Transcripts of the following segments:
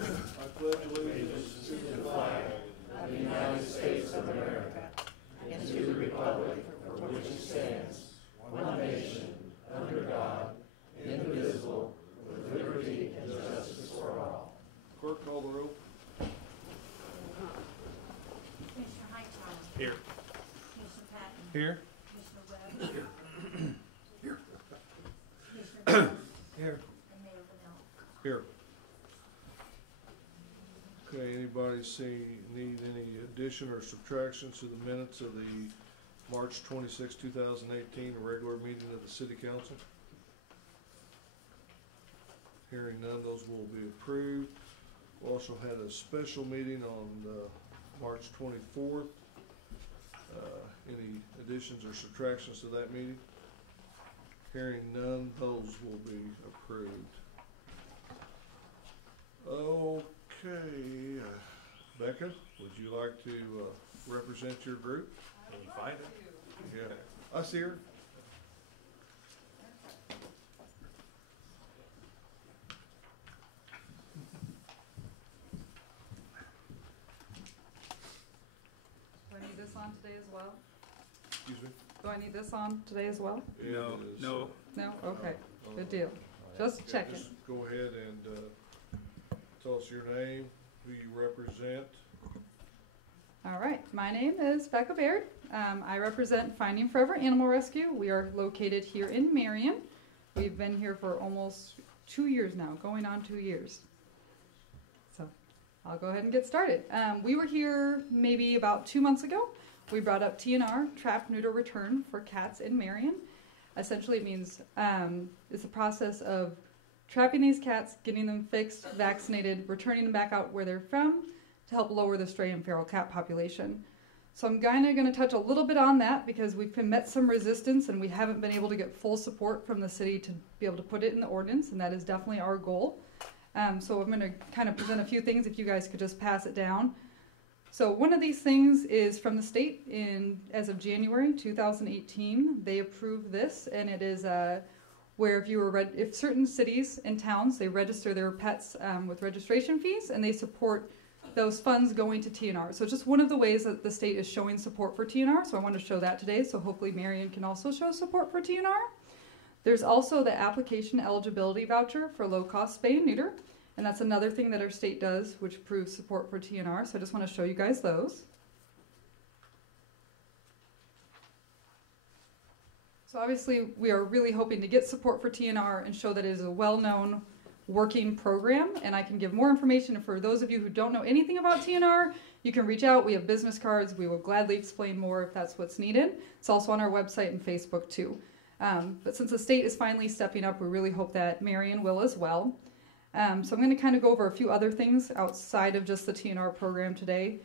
I pledge allegiance to the flag of the United States of America and to the republic for which it stands, one nation, under God, indivisible, with liberty and justice for all. Clerk, call the roll. Commissioner Hightower. Here. Commissioner Patton. Here. Commissioner Webb. Here. Here. Commissioner Jones. Here. And Mayor Vanel. Here. Okay, anybody need any addition or subtractions to the minutes of the March 26, 2018 regular meeting of the City Council? Hearing none, those will be approved. We also had a special meeting on March 24th. Any additions or subtractions to that meeting? Hearing none, those will be approved. Okay, Becca, would you like to represent your group? Can you find it? Yeah, I see her. Do I need this on today as well? Excuse me? Do I need this on today as well? No, It is, no. No? Okay, good deal. Just checking. Just go ahead and tell us your name, who you represent. All right, my name is Becca Baird. I represent Finding Forever Animal Rescue. We are located here in Marion. We've been here for almost 2 years now, going on 2 years. So I'll go ahead and get started. We were here maybe about 2 months ago. We brought up TNR, Trap, Neuter, Return, for cats in Marion. Essentially it means it's a process of trapping these cats, getting them fixed, vaccinated, returning them back out where they're from to help lower the stray and feral cat population. So I'm kind of going to touch a little bit on that because we've met some resistance and we haven't been able to get full support from the city to be able to put it in the ordinance, and that is definitely our goal. So I'm going to kind of present a few things if you guys could just pass it down. So one of these things is from the state. As of January 2018, they approved this, and it is where if certain cities and towns, they register their pets with registration fees, and they support those funds going to TNR. So just one of the ways that the state is showing support for TNR, so I want to show that today, so hopefully Marion can also show support for TNR. There's also the application eligibility voucher for low-cost spay and neuter, and that's another thing that our state does, which proves support for TNR, so I just want to show you guys those. So obviously we are really hoping to get support for TNR and show that it is a well-known working program, and I can give more information. And for those of you who don't know anything about TNR, you can reach out. We have business cards. We will gladly explain more if that's what's needed. It's also on our website and Facebook too. But since the state is finally stepping up, we really hope that Marion will as well. So I'm going to kind of go over a few other things outside of just the TNR program today.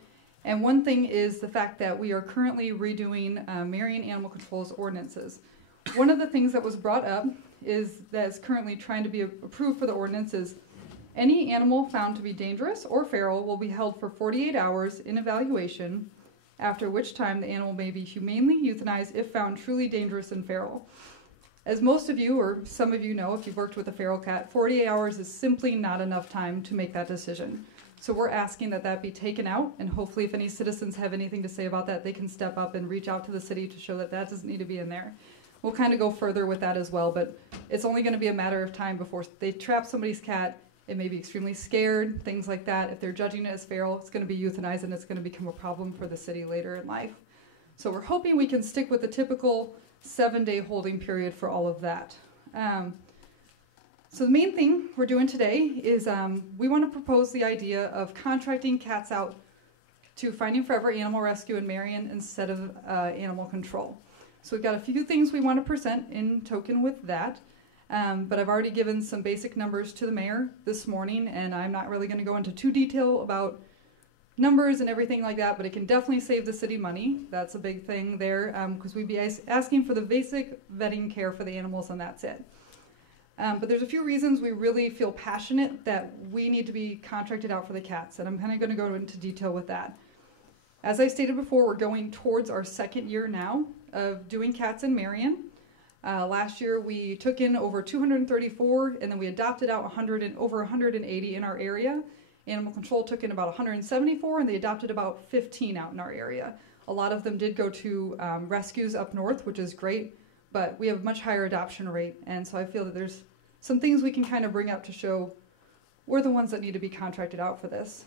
And one thing is the fact that we are currently redoing Marion Animal Control's ordinances. One of the things that was brought up that is currently trying to be approved for the ordinance is any animal found to be dangerous or feral will be held for 48 hours in evaluation, after which time the animal may be humanely euthanized if found truly dangerous and feral. As most of you, or some of you know, if you've worked with a feral cat, 48 hours is simply not enough time to make that decision. So we're asking that that be taken out, and hopefully if any citizens have anything to say about that, they can step up and reach out to the city to show that that doesn't need to be in there. We'll kind of go further with that as well, but it's only going to be a matter of time before they trap somebody's cat. It may be extremely scared, things like that. If they're judging it as feral, it's going to be euthanized and it's going to become a problem for the city later in life. So we're hoping we can stick with the typical 7-day holding period for all of that. So the main thing we're doing today is we want to propose the idea of contracting cats out to Finding Forever Animal Rescue in Marion instead of animal control. So we've got a few things we want to present in token with that, but I've already given some basic numbers to the mayor this morning, and I'm not really going to go into too detail about numbers and everything like that, but it can definitely save the city money. That's a big thing there, because we'd be asking for the basic vetting care for the animals, and that's it. But there's a few reasons we really feel passionate that we need to be contracted out for the cats, and I'm kind of going to go into detail with that. As I stated before, we're going towards our second year now of doing cats in Marion. Last year we took in over 234, and then we adopted out over 180 in our area Animal Control took in about 174, and they adopted about 15 out in our area. A lot of them did go to rescues up north, which is great, but we have a much higher adoption rate, and so I feel that there's some things we can kind of bring up to show we're the ones that need to be contracted out for this.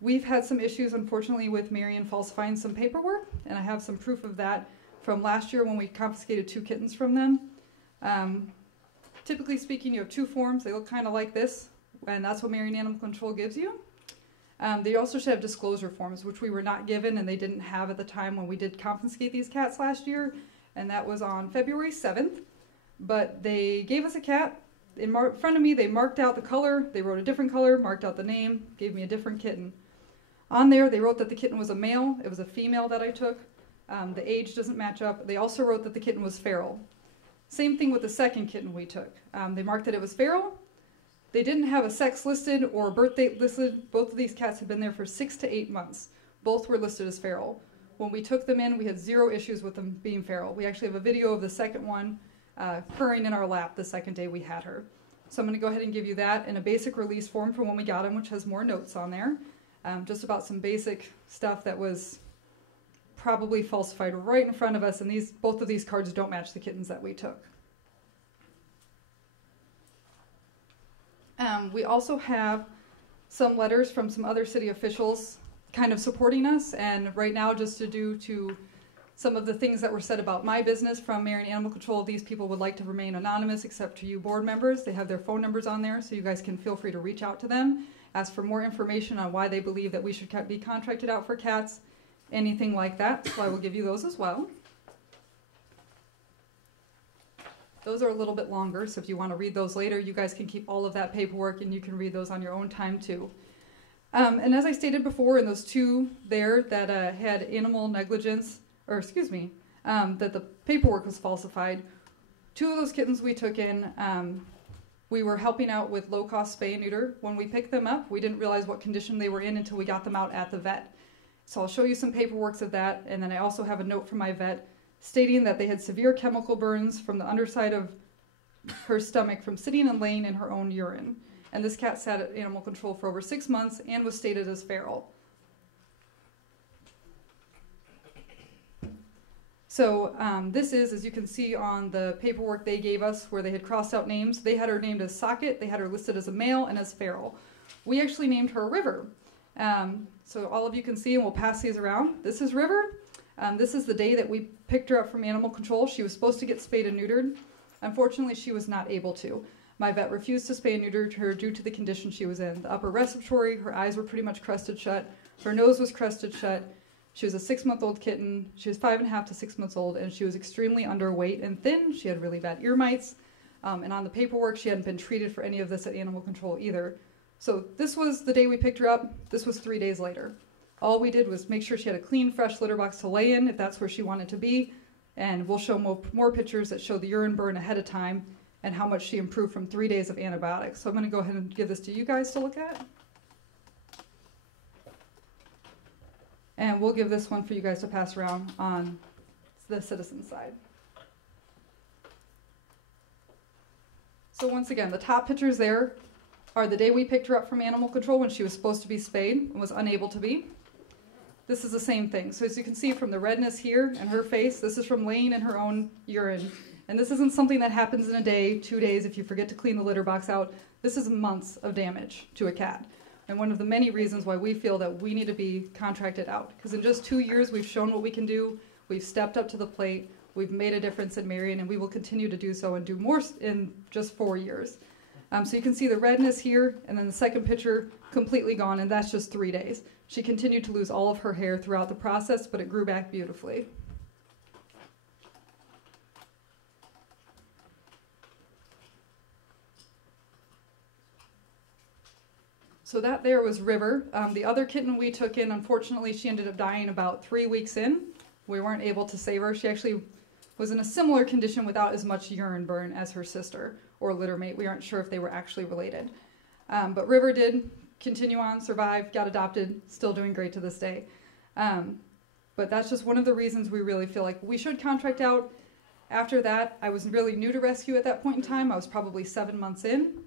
We've had some issues, unfortunately, with Marion falsifying some paperwork, and I have some proof of that from last year when we confiscated 2 kittens from them. Typically speaking, you have 2 forms. They look kind of like this, and that's what Marion Animal Control gives you. They also should have disclosure forms, which we were not given and they didn't have at the time when we did confiscate these cats last year, and that was on February 7th. But they gave us a cat. In front of me, they marked out the color, they wrote a different color, marked out the name, gave me a different kitten. On there, they wrote that the kitten was a male. It was a female that I took. The age doesn't match up. They also wrote that the kitten was feral. Same thing with the second kitten we took. They marked that it was feral. They didn't have a sex listed or a birth date listed. Both of these cats had been there for 6 to 8 months. Both were listed as feral. When we took them in, we had 0 issues with them being feral. We actually have a video of the second one purring in our lap the second day we had her. So I'm going to go ahead and give you that in a basic release form from when we got them, which has more notes on there. Just about some basic stuff that was probably falsified right in front of us, and both of these cards don't match the kittens that we took. We also have some letters from some other city officials kind of supporting us, and right now, just due to some of the things that were said about my business from Marion Animal Control, these people would like to remain anonymous except to you board members. They have their phone numbers on there, so you guys can feel free to reach out to them, ask for more information on why they believe that we should be contracted out for cats, anything like that, so I will give you those as well. Those are a little bit longer, so if you want to read those later, you guys can keep all of that paperwork and you can read those on your own time too. And as I stated before, in those 2 there that had animal negligence, that the paperwork was falsified, 2 of those kittens we took in, we were helping out with low-cost spay and neuter. When we picked them up, we didn't realize what condition they were in until we got them out at the vet. So I'll show you some paperwork of that, and then I also have a note from my vet stating that they had severe chemical burns from the underside of her stomach from sitting and laying in her own urine. And this cat sat at Animal Control for over 6 months and was stated as feral. So this is, as you can see on the paperwork they gave us where they had crossed out names, they had her named as Socket, they had her listed as a male and as feral. We actually named her River. So all of you can see, and we'll pass these around. This is River. This is the day that we picked her up from Animal Control. She was supposed to get spayed and neutered. Unfortunately, she was not able to. My vet refused to spay and neuter her due to the condition she was in. The upper respiratory, her eyes were pretty much crusted shut. Her nose was crusted shut. She was a 6-month-old kitten. She was 5.5 to 6 months old, and she was extremely underweight and thin. She had really bad ear mites. And on the paperwork, she hadn't been treated for any of this at Animal Control either. So this was the day we picked her up. This was 3 days later. All we did was make sure she had a clean, fresh litter box to lay in if that's where she wanted to be. And we'll show more pictures that show the urine burn ahead of time and how much she improved from 3 days of antibiotics. So I'm going to go ahead and give this to you guys to look at. And we'll give this one for you guys to pass around on the citizen side. So once again, the top pictures there are the day we picked her up from Animal Control when she was supposed to be spayed and was unable to be. This is the same thing. So as you can see from the redness here and her face, this is from laying in her own urine. And this isn't something that happens in a day, 2 days, if you forget to clean the litter box out. This is months of damage to a cat. And one of the many reasons why we feel that we need to be contracted out. Because in just 2 years, we've shown what we can do. We've stepped up to the plate. We've made a difference in Marion, and we will continue to do so and do more in just 4 years. So you can see the redness here, and then the second picture completely gone, and that's just 3 days. She continued to lose all of her hair throughout the process, but it grew back beautifully. So that there was River. The other kitten we took in, unfortunately, she ended up dying about 3 weeks in. We weren't able to save her. She actually was in a similar condition without as much urine burn as her sister or litter mate. We aren't sure if they were actually related. But River did continue on, survive, got adopted, still doing great to this day. But that's just one of the reasons we really feel like we should contract out. After that, I was really new to rescue at that point in time. I was probably 7 months in.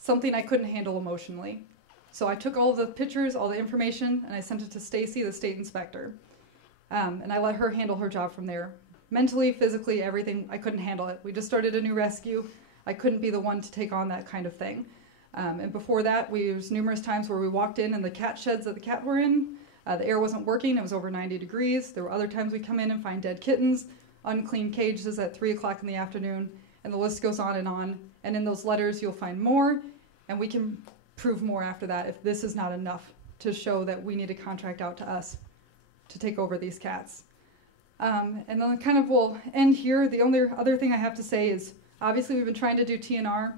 something I couldn't handle emotionally. So I took all the pictures, all the information, and I sent it to Stacy, the state inspector. And I let her handle her job from there. Mentally, physically, everything, I couldn't handle it. We just started a new rescue. I couldn't be the one to take on that kind of thing. And before that, there was numerous times where we walked in the cat sheds that the cat were in, the air wasn't working, it was over 90 degrees. There were other times we come in and find dead kittens, unclean cages at 3 o'clock in the afternoon, and the list goes on. And in those letters, you'll find more, and we can prove more after that if this is not enough to show that we need a contract out to us to take over these cats. And then kind of we'll end here. The only other thing I have to say is, obviously we've been trying to do TNR,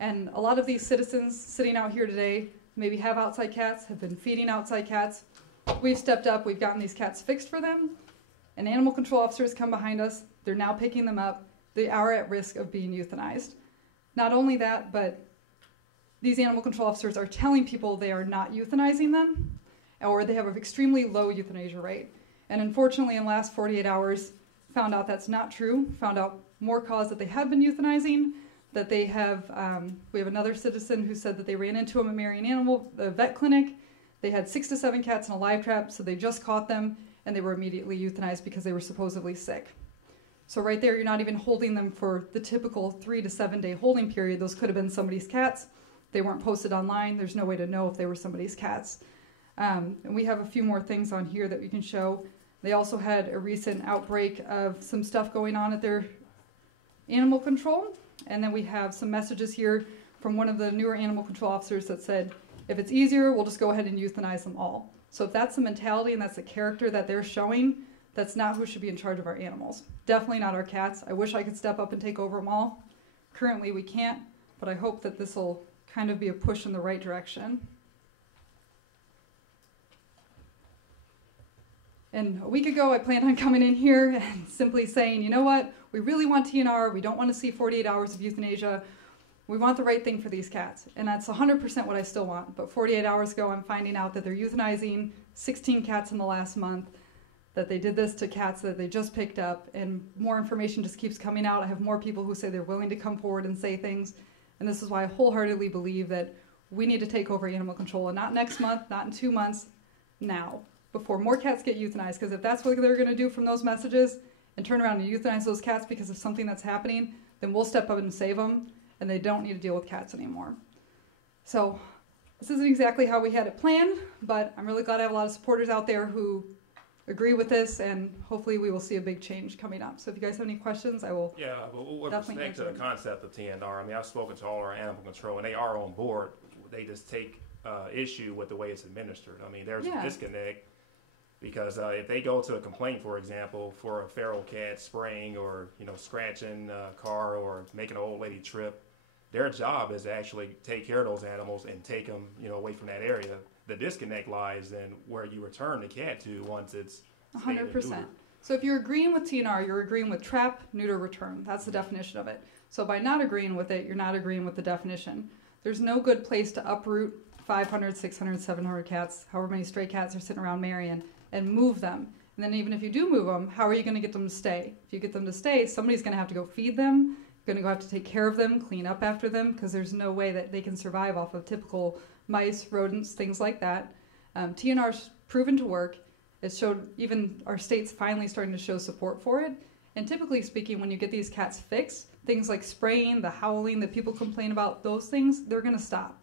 and a lot of these citizens sitting out here today maybe have outside cats, have been feeding outside cats. We've stepped up, we've gotten these cats fixed for them, and animal control officers come behind us. They're now picking them up. They are at risk of being euthanized. Not only that, but these animal control officers are telling people they are not euthanizing them, or they have an extremely low euthanasia rate. And unfortunately, in the last 48 hours, found out that's not true, found out more cause that they have been euthanizing, that they have, we have another citizen who said that they ran into them at Marion Animal, the vet clinic. They had 6 to 7 cats in a live trap, so they just caught them, and they were immediately euthanized because they were supposedly sick. So right there, you're not even holding them for the typical 3 to 7 day holding period. Those could have been somebody's cats. They weren't posted online. There's no way to know if they were somebody's cats. And we have a few more things on here that we can show. They also had a recent outbreak of some stuff going on at their animal control. And then we have some messages here from one of the newer animal control officers that said, if it's easier, we'll just go ahead and euthanize them all. So if that's the mentality and that's the character that they're showing, that's not who should be in charge of our animals. Definitely not our cats. I wish I could step up and take over them all. Currently we can't, but I hope that this will kind of be a push in the right direction. And a week ago, I planned on coming in here and simply saying, you know what, we really want TNR, we don't want to see 48 hours of euthanasia, we want the right thing for these cats. And that's 100% what I still want. But 48 hours ago, I'm finding out that they're euthanizing 16 cats in the last month, that they did this to cats that they just picked up, and more information just keeps coming out. I have more people who say they're willing to come forward and say things. And this is why I wholeheartedly believe that we need to take over animal control, and not next month, not in 2 months, now, before more cats get euthanized. Because if that's what they're going to do from those messages and turn around and euthanize those cats because of something that's happening, then we'll step up and save them, and they don't need to deal with cats anymore. So this isn't exactly how we had it planned, but I'm really glad I have a lot of supporters out there who agree with this, and hopefully we will see a big change coming up. So if you guys have any questions, I will. Yeah, but with respect to the concept of TNR, I mean, I've spoken to all our animal control, and they are on board. They just take issue with the way it's administered. I mean, there's a disconnect, because if they go to a complaint, for example, for a feral cat spraying or, you know, scratching a car or making an old lady trip, their job is to actually take care of those animals and take them, you know, away from that area. The disconnect lies in where you return the cat to once it's 100%. So if you're agreeing with TNR, you're agreeing with trap, neuter, return. That's the definition of it. So by not agreeing with it, you're not agreeing with the definition. There's no good place to uproot 500, 600, 700 cats, however many stray cats are sitting around Marion, and move them. And then even if you do move them, how are you going to get them to stay? If you get them to stay, somebody's going to have to go feed them, going to have to take care of them, clean up after them, because there's no way that they can survive off of typical mice, rodents, things like that. TNR's proven to work. It showed, even our state's finally starting to show support for it. And typically speaking, when you get these cats fixed, things like spraying, the howling that people complain about, those things, they're going to stop.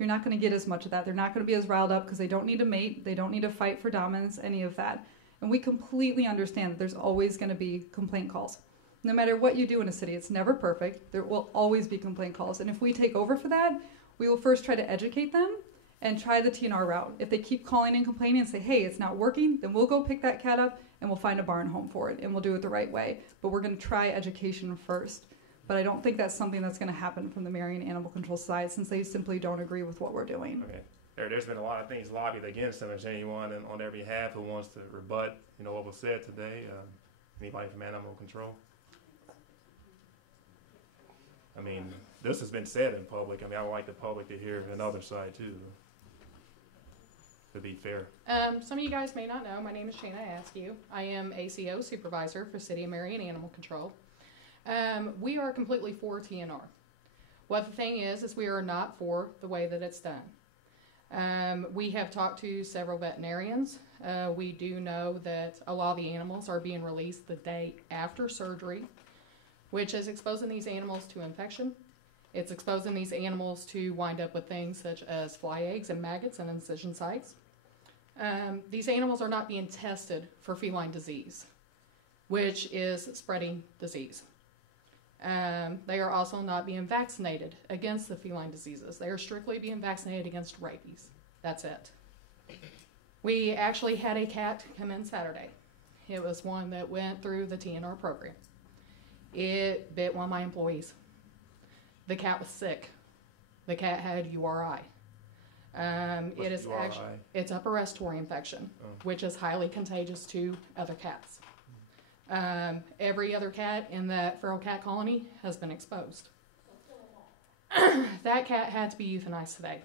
You're not going to get as much of that. They're not going to be as riled up because they don't need to mate. They don't need to fight for dominance, any of that. And we completely understand that there's always going to be complaint calls. No matter what you do in a city, it's never perfect. There will always be complaint calls. And if we take over for that, we will first try to educate them and try the TNR route. If they keep calling and complaining and say, hey, it's not working, then we'll go pick that cat up and we'll find a barn home for it and we'll do it the right way. But we're going to try education first. But I don't think that's something that's going to happen from the Marion Animal Control side, since they simply don't agree with what we're doing. Okay. There's been a lot of things lobbied against them. Is anyone on their behalf who wants to rebut, you know, what was said today? Anybody from Animal Control? I mean, this has been said in public. I mean, I would like the public to hear another side too, to be fair. Some of you guys may not know, my name is Shana Askew. I am ACO supervisor for City of Marion Animal Control. We are completely for TNR. What the thing is we are not for the way that it's done. We have talked to several veterinarians. We do know that a lot of the animals are being released the day after surgery, which is exposing these animals to infection. It's exposing these animals to wind up with things such as fly eggs and maggots and incision sites. These animals are not being tested for feline disease, which is spreading disease. They are also not being vaccinated against the feline diseases. They are strictly being vaccinated against rabies. That's it. We actually had a cat come in Saturday. It was one that went through the TNR program. It bit one of my employees. The cat was sick. The cat had URI. It is URI? actually, it's upper respiratory infection, which is highly contagious to other cats. Every other cat in that feral cat colony has been exposed. That cat had to be euthanized today.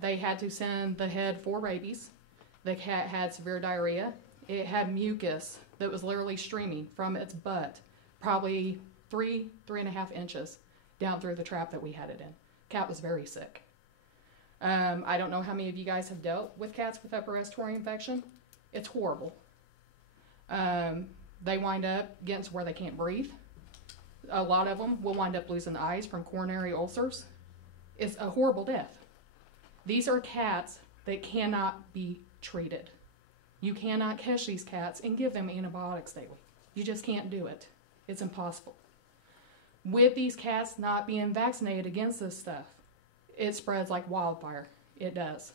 They had to send the head for rabies. The cat had severe diarrhea. It had mucus that was literally streaming from its butt, probably 3.5 inches down through the trap that we had it in. Cat was very sick. I don't know how many of you guys have dealt with cats with upper respiratory infection. It's horrible. They wind up getting to where they can't breathe. A lot of them will wind up losing eyes from coronary ulcers. It's a horrible death. These are cats that cannot be treated. You cannot catch these cats and give them antibiotics daily. You just can't do it. It's impossible. With these cats not being vaccinated against this stuff, it spreads like wildfire. It does.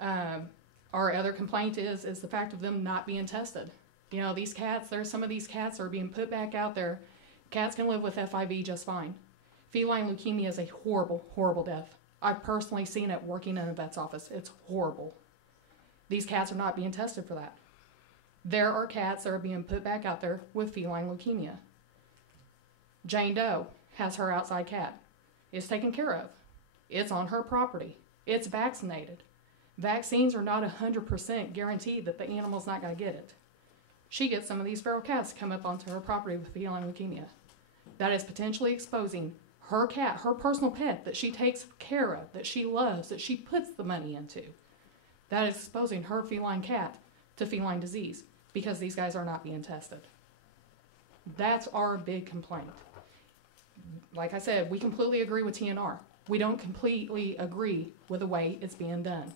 Our other complaint is the fact of them not being tested. You know, these cats, there's some of these cats are being put back out there. Cats can live with FIV just fine. Feline leukemia is a horrible, horrible death. I've personally seen it working in a vet's office. It's horrible. These cats are not being tested for that. There are cats that are being put back out there with feline leukemia. Jane Doe has her outside cat. It's taken care of. It's on her property. It's vaccinated. Vaccines are not 100% guaranteed that the animal's not going to get it. She gets some of these feral cats to come up onto her property with feline leukemia. That is potentially exposing her cat, her personal pet that she takes care of, that she loves, that she puts the money into. That is exposing her feline cat to feline disease because these guys are not being tested. That's our big complaint. Like I said, we completely agree with TNR. We don't completely agree with the way it's being done.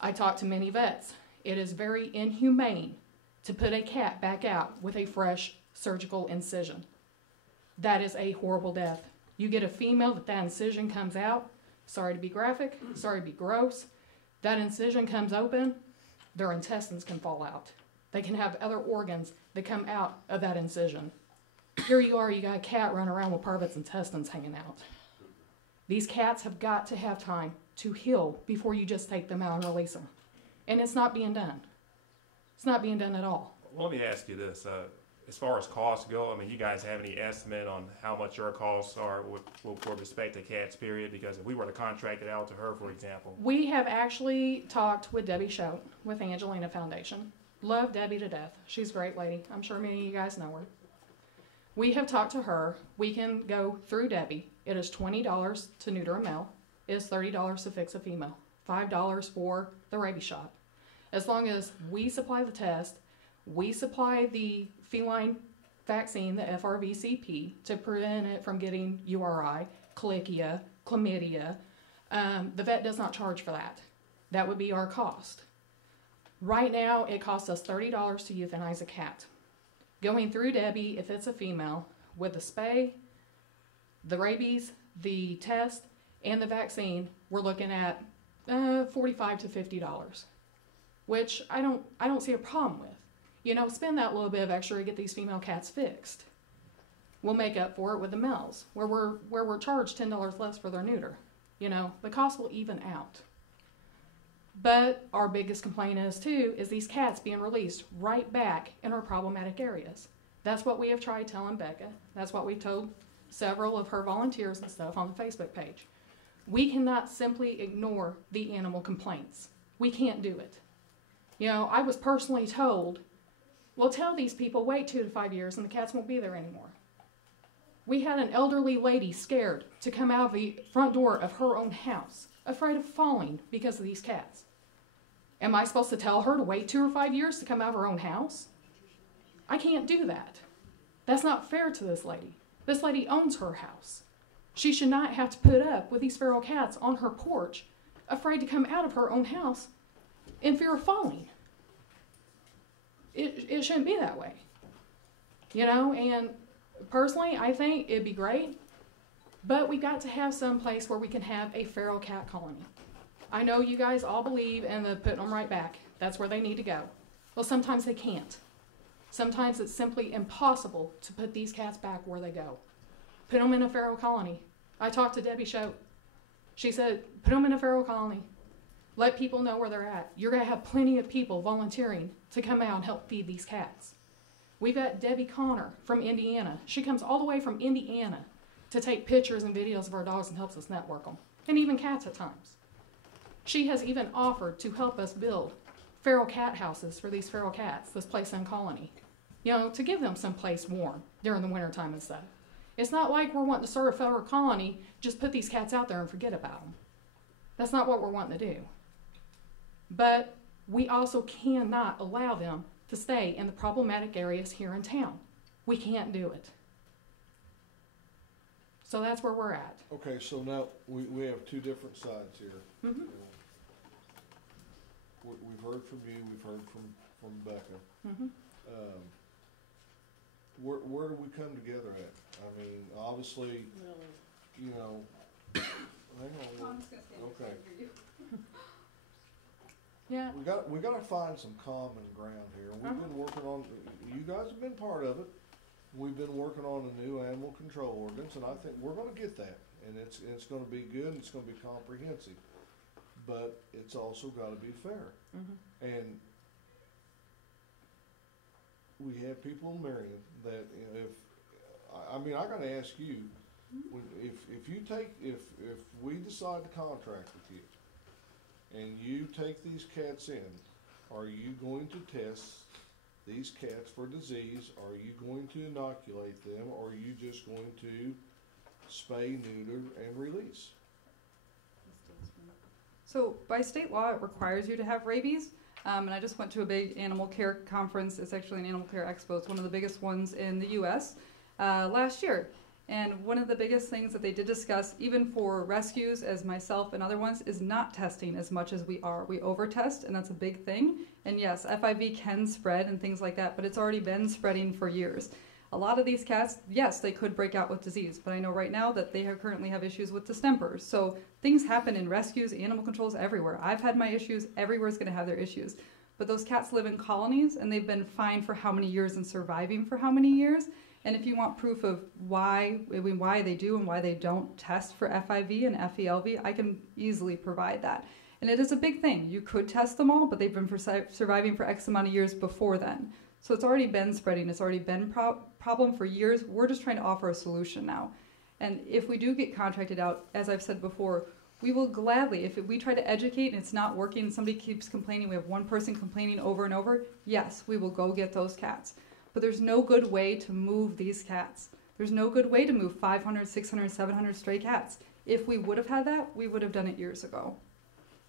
I talked to many vets. It is very inhumane to put a cat back out with a fresh surgical incision. That is a horrible death. You get a female that incision comes out, sorry to be graphic, sorry to be gross, that incision comes open, their intestines can fall out. They can have other organs that come out of that incision. Here you are, you got a cat running around with part of its intestines hanging out. These cats have got to have time to heal before you just take them out and release them. And it's not being done. It's not being done at all. Well, let me ask you this. As far as costs go, I mean, you guys have any estimate on how much your costs are with respect to cats, period? Because if we were to contract it out to her, for example. We have actually talked with Debbie Schote with Angelina Foundation. Love Debbie to death. She's a great lady. I'm sure many of you guys know her. We have talked to her. We can go through Debbie. It is $20 to neuter a male. It is $30 to fix a female. $5 for the rabies shot. As long as we supply the test, we supply the feline vaccine, the FRVCP, to prevent it from getting URI, colichia, chlamydia. The vet does not charge for that. That would be our cost. Right now, it costs us $30 to euthanize a cat. Going through Debbie, if it's a female, with the spay, the rabies, the test, and the vaccine, we're looking at $45 to $50, which I don't see a problem with. You know, spend that little bit of extra to get these female cats fixed. We'll make up for it with the males, where we're charged $10 less for their neuter. You know, the cost will even out. But our biggest complaint is these cats being released right back in our problematic areas. That's what we have tried telling Becca. That's what we've told several of her volunteers and stuff on the Facebook page. We cannot simply ignore the animal complaints. We can't do it. You know, I was personally told, well, tell these people, wait 2 to 5 years and the cats won't be there anymore. We had an elderly lady scared to come out of the front door of her own house, afraid of falling because of these cats. Am I supposed to tell her to wait 2 or 5 years to come out of her own house? I can't do that. That's not fair to this lady. This lady owns her house. She should not have to put up with these feral cats on her porch, afraid to come out of her own house in fear of falling. It shouldn't be that way. You know, and personally, I think it'd be great, but we got to have some place where we can have a feral cat colony. I know you guys all believe in the putting them right back. That's where they need to go. Well, sometimes they can't. Sometimes it's simply impossible to put these cats back where they go. Put them in a feral colony. I talked to Debbie Choate. She said, put them in a feral colony. Let people know where they're at. You're going to have plenty of people volunteering to come out and help feed these cats. We've got Debbie Connor from Indiana. She comes all the way from Indiana to take pictures and videos of our dogs and helps us network them, and even cats at times. She has even offered to help us build feral cat houses for these feral cats, this place in Colony, you know, to give them some place warm during the wintertime and stuff. It's not like we're wanting to start a feral colony, just put these cats out there and forget about them. That's not what we're wanting to do. But we also cannot allow them to stay in the problematic areas here in town. We can't do it. So that's where we're at. Okay, so now we have two different sides here. Mm-hmm. We've heard from you, we've heard from Becca. Mm-hmm. Where do we come together at? I mean, obviously, you know, hang on. Okay. Yeah. We got to find some common ground here. We've been working on. You guys have been part of it. We've been working on a new animal control ordinance, and I think we're going to get that, and it's going to be good, and it's going to be comprehensive, but it's also got to be fair. Mm-hmm. And we have people in Marion that, you know, I got to ask you, if we decide to contract with you, and you take these cats in, are you going to test these cats for disease? Are you going to inoculate them? Or are you just going to spay, neuter, and release? So by state law, it requires you to have rabies. And I just went to a big animal care conference. It's actually an animal care expo. It's one of the biggest ones in the U.S. Last year. And one of the biggest things that they did discuss, even for rescues as myself and other ones, is not testing as much as we are. We over-test, and that's a big thing. And yes, FIV can spread and things like that, but it's already been spreading for years. A lot of these cats, yes, they could break out with disease, but I know right now that they currently have issues with distempers. So things happen in rescues, animal controls, everywhere. I've had my issues. Everywhere's going to have their issues. But those cats live in colonies, and they've been fine for how many years and surviving for how many years. And if you want proof of why they do and why they don't test for FIV and FELV, I can easily provide that. And it is a big thing. You could test them all, but they've been surviving for X amount of years before then. So it's already been spreading. It's already been problem for years. We're just trying to offer a solution now. And if we do get contracted out, as I've said before, we will gladly, if we try to educate and it's not working, somebody keeps complaining, we have one person complaining over and over, yes, we will go get those cats. But there's no good way to move these cats. There's no good way to move 500, 600, 700 stray cats. If we would have had that, we would have done it years ago.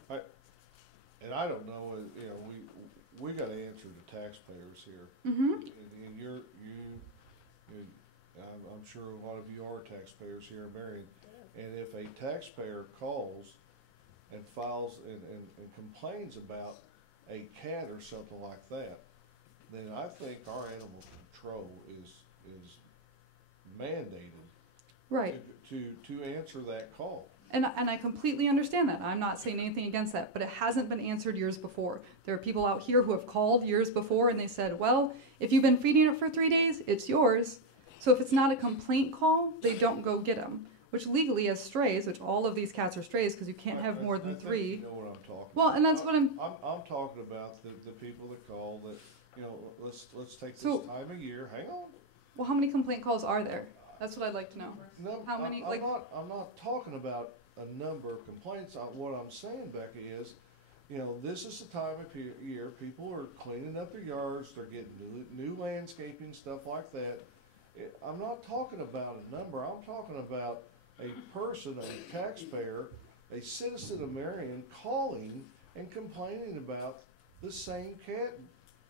And I don't know, you know, we got to answer the taxpayers here. Mm-hmm. And I'm sure a lot of you are taxpayers here in Marion. And if a taxpayer calls and files and complains about a cat or something like that, then I think our animal control is mandated, right, to answer that call. And I completely understand that. I'm not saying anything against that, but it hasn't been answered years before. There are people out here who have called years before and they said, well, if you've been feeding it for 3 days, it's yours. So if it's not a complaint call, they don't go get them. Which legally as strays, which all of these cats are strays because you can't have more than 3. You know what I'm talking well, about. And that's what I'm talking about the people that call that, you know, let's take this time of year. Hang on. Well, how many complaint calls are there? That's what I'd like to know. No, how many? I'm not talking about a number of complaints. What I'm saying, Becca, is, you know, this is the time of year people are cleaning up their yards. They're getting new landscaping, stuff like that. I'm not talking about a number, I'm talking about a person, a taxpayer, a citizen of Marion calling and complaining about the same cat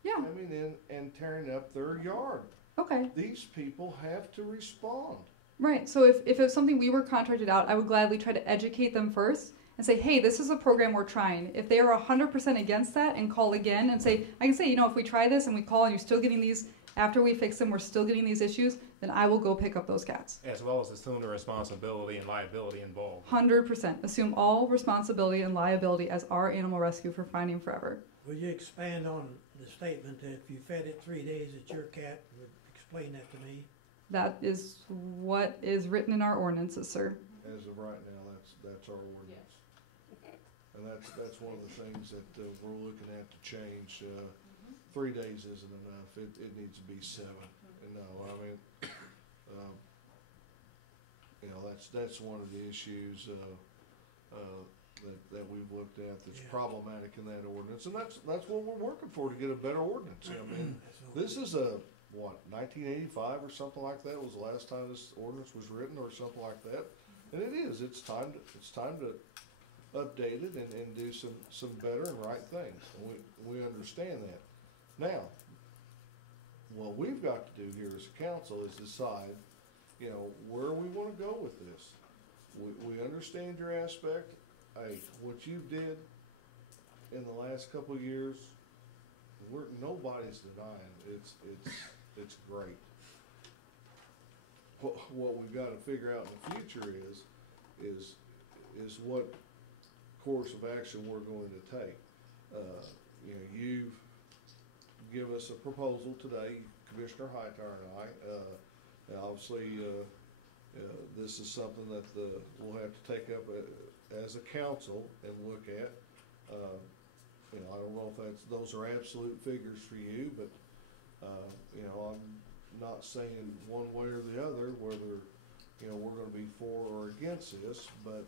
Yeah. coming in and tearing up their yard. Okay. These people have to respond. Right. So if it's something we were contracted out, I would gladly try to educate them first and say, hey, this is a program we're trying. If they are 100% against that and call again and say, I can say, if we try this and we call and you're still getting these, after we fix them, we're still getting these issues, then I will go pick up those cats. As well as assume the responsibility and liability involved. 100%. Assume all responsibility and liability as our animal rescue for finding forever. Will you expand on the statement that if you fed it 3 days, that your cat would explain that to me? That is what is written in our ordinances, sir. As of right now, that's our ordinance. And that's one of the things that we're looking at to change. 3 days isn't enough. It needs to be 7. And no, I mean, that's one of the issues that we've looked at that's problematic in that ordinance. And that's what we're working for, to get a better ordinance. I mean, this is 1985 or something like that was the last time this ordinance was written, or something like that. And it is. It's time to update it and do some better and right things. And we understand that. Now, what we've got to do here as a council is decide, where we want to go with this. We understand your aspect. Hey, what you did in the last couple of years, nobody's denying it's great. What we've got to figure out in the future is what course of action we're going to take. You've give us a proposal today, Commissioner Hightower and I. Obviously, this is something that we'll have to take up as a council and look at. I don't know if those are absolute figures for you, but I'm not saying one way or the other whether we're going to be for or against this, but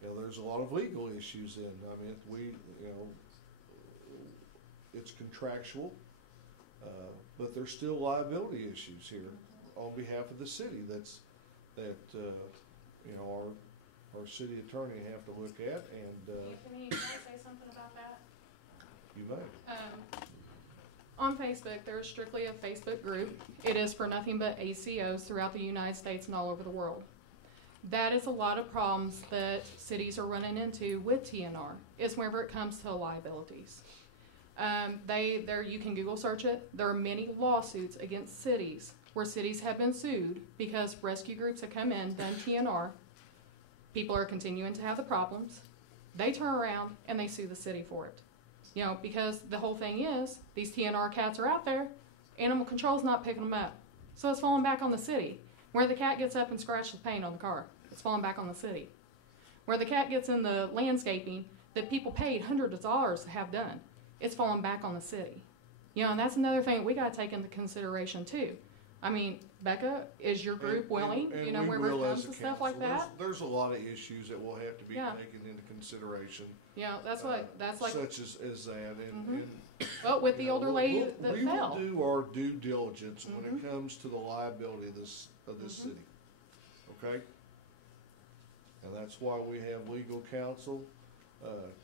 there's a lot of legal issues in. I mean, it's contractual. But there's still liability issues here on behalf of the city that our city attorney have to look at, and Anthony, can I say something about that? you may. On Facebook, there's strictly a Facebook group. It is for nothing but ACOs throughout the United States and all over the world. That is a lot of problems that cities are running into with TNR, is whenever it comes to liabilities. You can Google search it. There are many lawsuits against cities where cities have been sued because rescue groups have come in, done TNR. People are continuing to have the problems. They turn around and they sue the city for it. Because the whole thing is, these TNR cats are out there, animal control's not picking them up. So it's falling back on the city. Where the cat gets up and scratches the paint on the car, it's falling back on the city. Where the cat gets in the landscaping that people paid hundreds of dollars to have done, it's falling back on the city. And that's another thing we got to take into consideration too. I mean, Becca, is your group willing, whenever it comes to stuff like that? There's a lot of issues that will have to be taken into consideration. That's like. Such as that. And well, with the older lady that we fell. We will do our due diligence when it comes to the liability of this city. Okay? And that's why we have legal counsel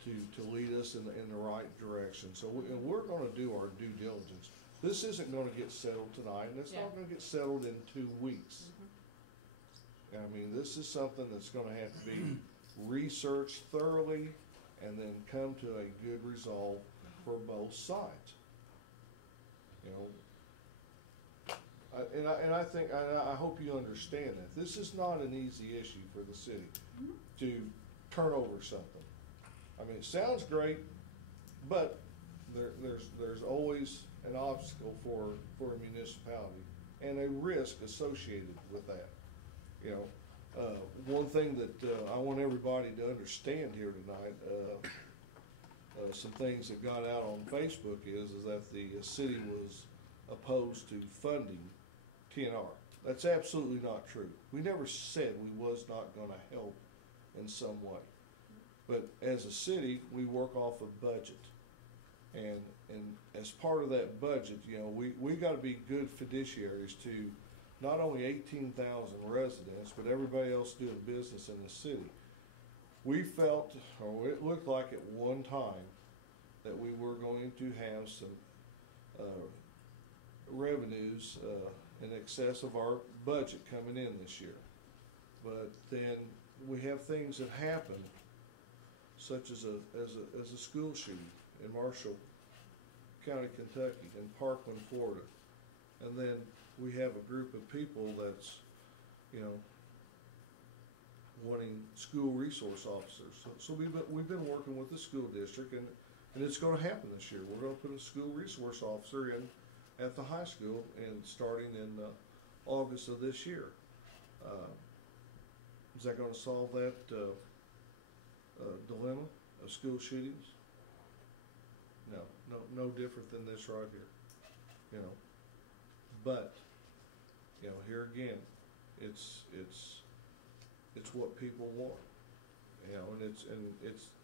to lead us in the right direction. So we're going to do our due diligence. This isn't going to get settled tonight, and it's not going to get settled in 2 weeks. I mean, this is something that's going to have to be researched thoroughly and then come to a good resolve for both sides. I think I hope you understand that this is not an easy issue for the city to turn over something. I mean, it sounds great, but there's always an obstacle for a municipality and a risk associated with that. One thing that I want everybody to understand here tonight, some things that got out on Facebook is that the city was opposed to funding TNR. That's absolutely not true. We never said we was not going to help in some way. But as a city, we work off a budget. And as part of that budget, we got to be good fiduciaries to not only 18,000 residents, but everybody else doing business in the city. We felt, or it looked like at one time, that we were going to have some revenues in excess of our budget coming in this year. But then we have things that happen, such as a school shooting in Marshall County, Kentucky, in Parkland, Florida. And then we have a group of people that's, wanting school resource officers. So we've been working with the school district, and it's going to happen this year. We're going to put a school resource officer in at the high school, and starting in August of this year. Is that going to solve that dilemma of school shootings? No different than this right here. But here again, it's what people want. And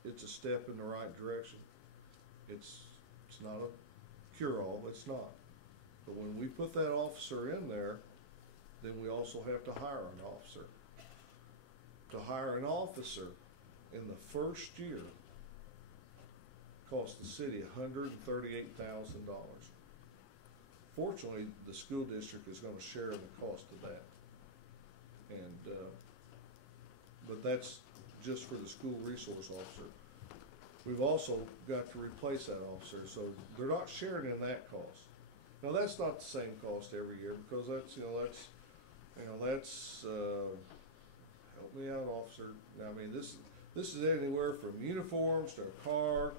it's a step in the right direction. It's not a cure-all. It's not. But when we put that officer in there, then we also have to hire an officer. To hire an officer in the first year cost the city $138,000. Fortunately, the school district is going to share in the cost of that. And but that's just for the school resource officer. We've also got to replace that officer, so they're not sharing in that cost. Now that's not the same cost every year, because that's help me out, officer. Now, I mean, this is anywhere from uniforms to a car,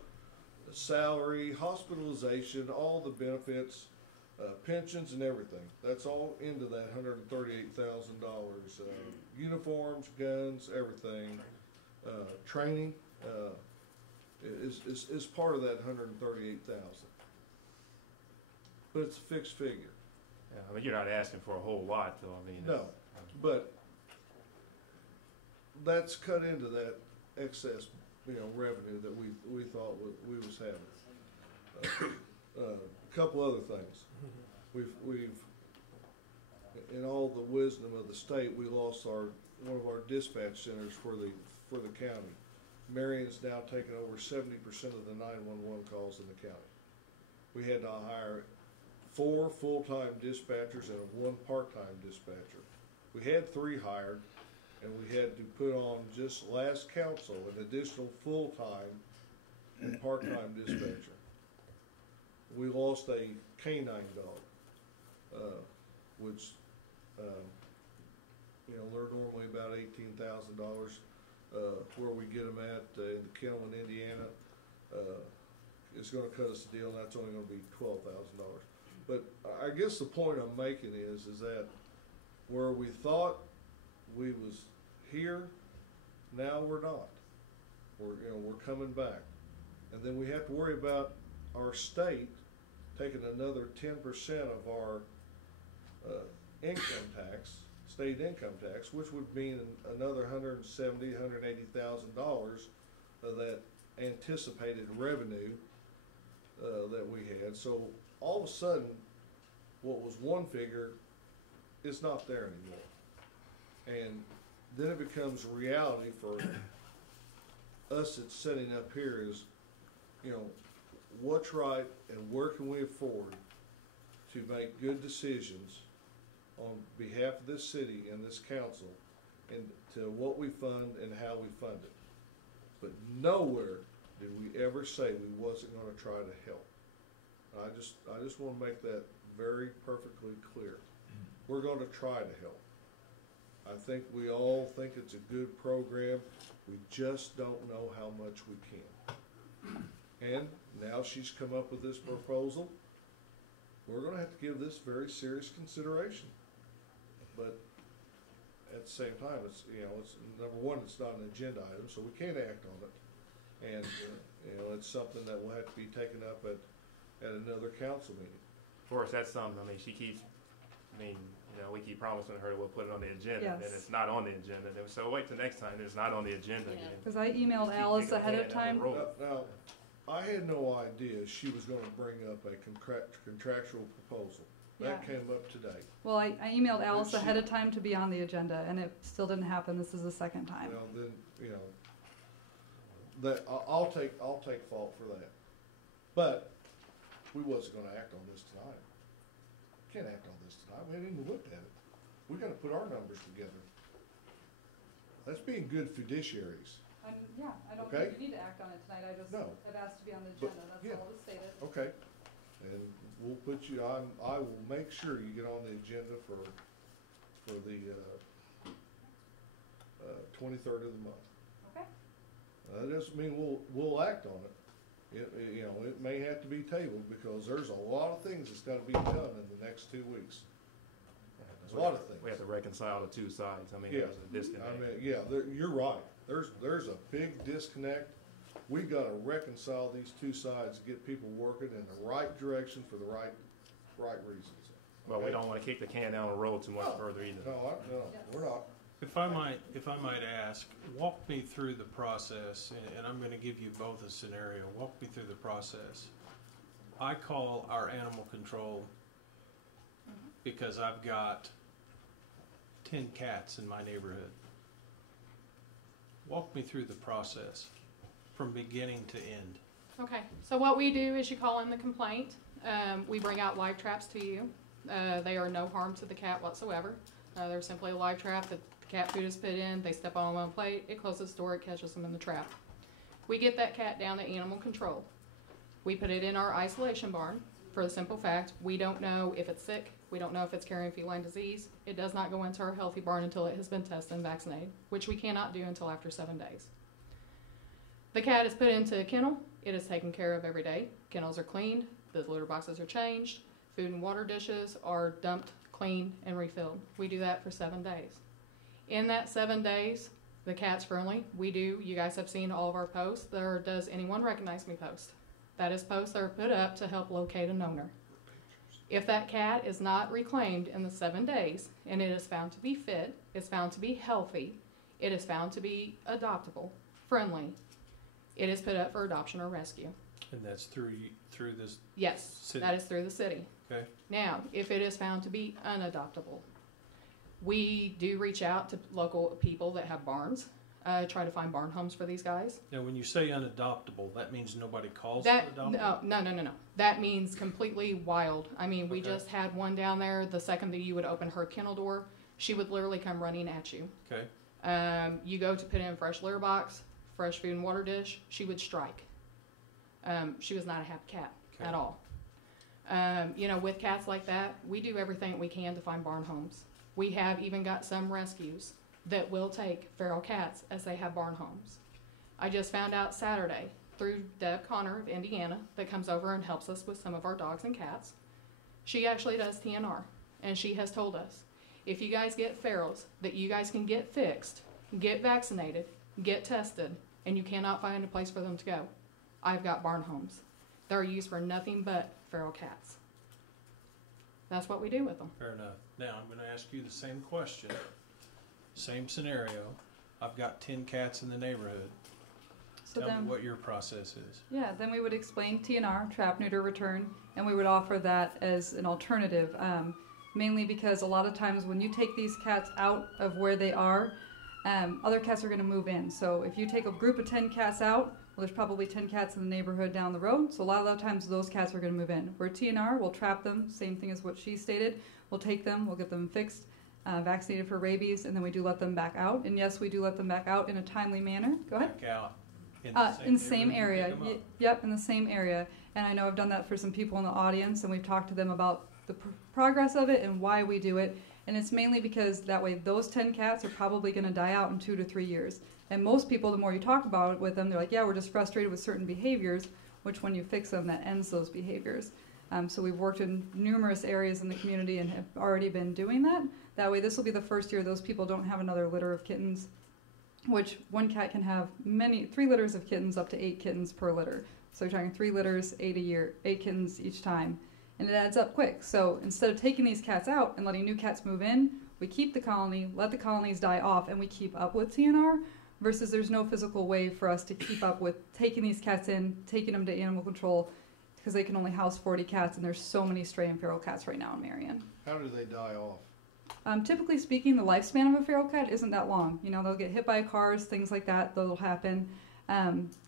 a salary, hospitalization, all the benefits, pensions and everything. That's all into that $138,000. Uniforms, guns, everything, training is part of that $138,000. But it's a fixed figure. Yeah, I mean, you're not asking for a whole lot, though. I mean, no, but that's cut into that excess, revenue that we thought we was having. A couple other things. We've in all the wisdom of the state, we lost one of our dispatch centers for the county. Marion's now taken over 70% of the 911 calls in the county. We had to hire 4 full-time dispatchers and 1 part-time dispatcher. We had 3 hired, and we had to put on just last council an additional full-time and part-time dispatcher. We lost a canine dog, which they're normally about $18,000. Where we get them at in the kennel in Indiana, it's going to cut us a deal, and that's only going to be $12,000. But I guess the point I'm making is that where we thought we was here, now we're not. We're coming back, and then we have to worry about our state taking another 10% of our income tax, state income tax, which would mean another $170,000, $180,000 of that anticipated revenue that we had. So all of a sudden, what was one figure is not there anymore. And then it becomes reality for us that's sitting up here is, what's right and where can we afford to make good decisions on behalf of this city and this council, and to what we fund and how we fund it. But nowhere did we ever say we wasn't going to try to help. I just want to make that very perfectly clear. We're going to try to help. I think we all think it's a good program. We just don't know how much we can. And now she's come up with this proposal. We're going to have to give this very serious consideration. But at the same time, it's number one, it's not an agenda item, so we can't act on it. And it's something that will have to be taken up at another council meeting. Of course, that's something. I mean, we keep promising her we'll put it on the agenda, Yes. and it's not on the agenda. And so wait till next time. It's not on the agenda again. Because I emailed Alice ahead of time. Now, I had no idea she was going to bring up a contractual proposal. That Yeah. came up today. Well, I emailed Alice she- ahead of time to be on the agenda, and it still didn't happen. This is the second time. Well, then, that, I'll take fault for that. But we wasn't gonna act on this tonight. Can't act on this tonight. We haven't even looked at it. We gotta put our numbers together. That's being good fiduciaries. I don't Okay. think you need to act on it tonight. I just No. have asked to be on the But, agenda. That's yeah. all that's stated. Okay. And we'll put you, I will make sure you get on the agenda for the, 23rd of the month. Okay. That doesn't mean we'll act on it. It may have to be tabled because there's a lot of things that's gotta be done in the next 2 weeks. A lot of things. We have to reconcile the two sides. I mean, Yeah. there's a disconnect. You're right. There's a big disconnect. We gotta reconcile these two sides, get people working in the right direction for the right reasons. Well, we Okay? don't want to kick the can down the road too much No. further either. No, we're not. If I might ask, walk me through the process, and I'm gonna give you both a scenario. Walk me through the process. I call our animal control because I've got 10 cats in my neighborhood. Walk me through the process from beginning to end. Okay, so what we do is you call in the complaint. We bring out live traps to you. They are no harm to the cat whatsoever. They're simply a live trap that the cat food is put in, they step on one plate, it closes the door, it catches them in the trap. We get that cat down to animal control. We put it in our isolation barn for the simple fact we don't know if it's sick, we don't know if it's carrying feline disease. It does not go into our healthy barn until it has been tested and vaccinated, which we cannot do until after 7 days. The cat is put into a kennel. It is taken care of every day. Kennels are cleaned, the litter boxes are changed, food and water dishes are dumped, cleaned, and refilled. We do that for 7 days. In that 7 days, the cat's friendly. You guys have seen all of our posts. There does anyone recognize me post. That is posts that are put up to help locate an owner. If that cat is not reclaimed in the 7 days and it is found to be fit, it's found to be healthy, it is found to be adoptable, friendly, it is put up for adoption or rescue. And that's through this Yes, city? that is through the city. Okay. Now, if it is found to be unadoptable, we do reach out to local people that have barns, try to find barn homes for these guys. Now, when you say unadoptable, that means nobody calls That it adoptable? no. That means completely wild. I mean, we Okay. just had one down there. The second that you would open her kennel door, she would literally come running at you. Okay. You go to put in fresh litter box, fresh food and water dish, she would strike. She was not a happy cat Okay. at all. With cats like that, we do everything we can to find barn homes. We have even got some rescues that will take feral cats as they have barn homes. I just found out Saturday through Deb Connor of Indiana that comes over and helps us with some of our dogs and cats. She actually does TNR, and she has told us, if you guys get ferals that you guys can get fixed, get vaccinated, get tested, and you cannot find a place for them to go, I've got barn homes. They're used for nothing but feral cats. That's what we do with them. Fair enough. Now, I'm gonna ask you the same question. Same scenario. I've got 10 cats in the neighborhood. So Tell me then, what your process is. then we would explain TNR, trap, neuter, return, and we would offer that as an alternative. Mainly because a lot of times when you take these cats out of where they are, other cats are going to move in. So if you take a group of 10 cats out, well, there's probably 10 cats in the neighborhood down the road. So a lot of the times those cats are going to move in. Where TNR, we'll trap them, same thing as what she stated. We'll take them, we'll get them fixed, vaccinated for rabies, and then we do let them back out. And yes, we do let them back out in a timely manner. Go ahead. Back out In the same neighborhood you area. pick 'em up. Yep, in the same area. And I know I've done that for some people in the audience, and we've talked to them about the progress of it and why we do it. And it's mainly because that way those 10 cats are probably going to die out in 2 to 3 years. And most people, the more you talk about it with them, they're like, yeah, we're just frustrated with certain behaviors, which when you fix them, that ends those behaviors. So we've worked in numerous areas in the community and have already been doing that. That way this will be the first year those people don't have another litter of kittens, which one cat can have 3 litters of kittens, up to 8 kittens per litter. So you're talking 3 litters, 8 a year, 8 kittens each time. And it adds up quick. So instead of taking these cats out and letting new cats move in, we keep the colony, let the colonies die off, and we keep up with TNR, versus there's no physical way for us to keep up with taking these cats in, taking them to animal control, because they can only house 40 cats, and there's so many stray and feral cats right now in Marion. How do they die off? Typically speaking, the lifespan of a feral cat isn't that long. You know, they'll get hit by cars, things like that, that'll happen.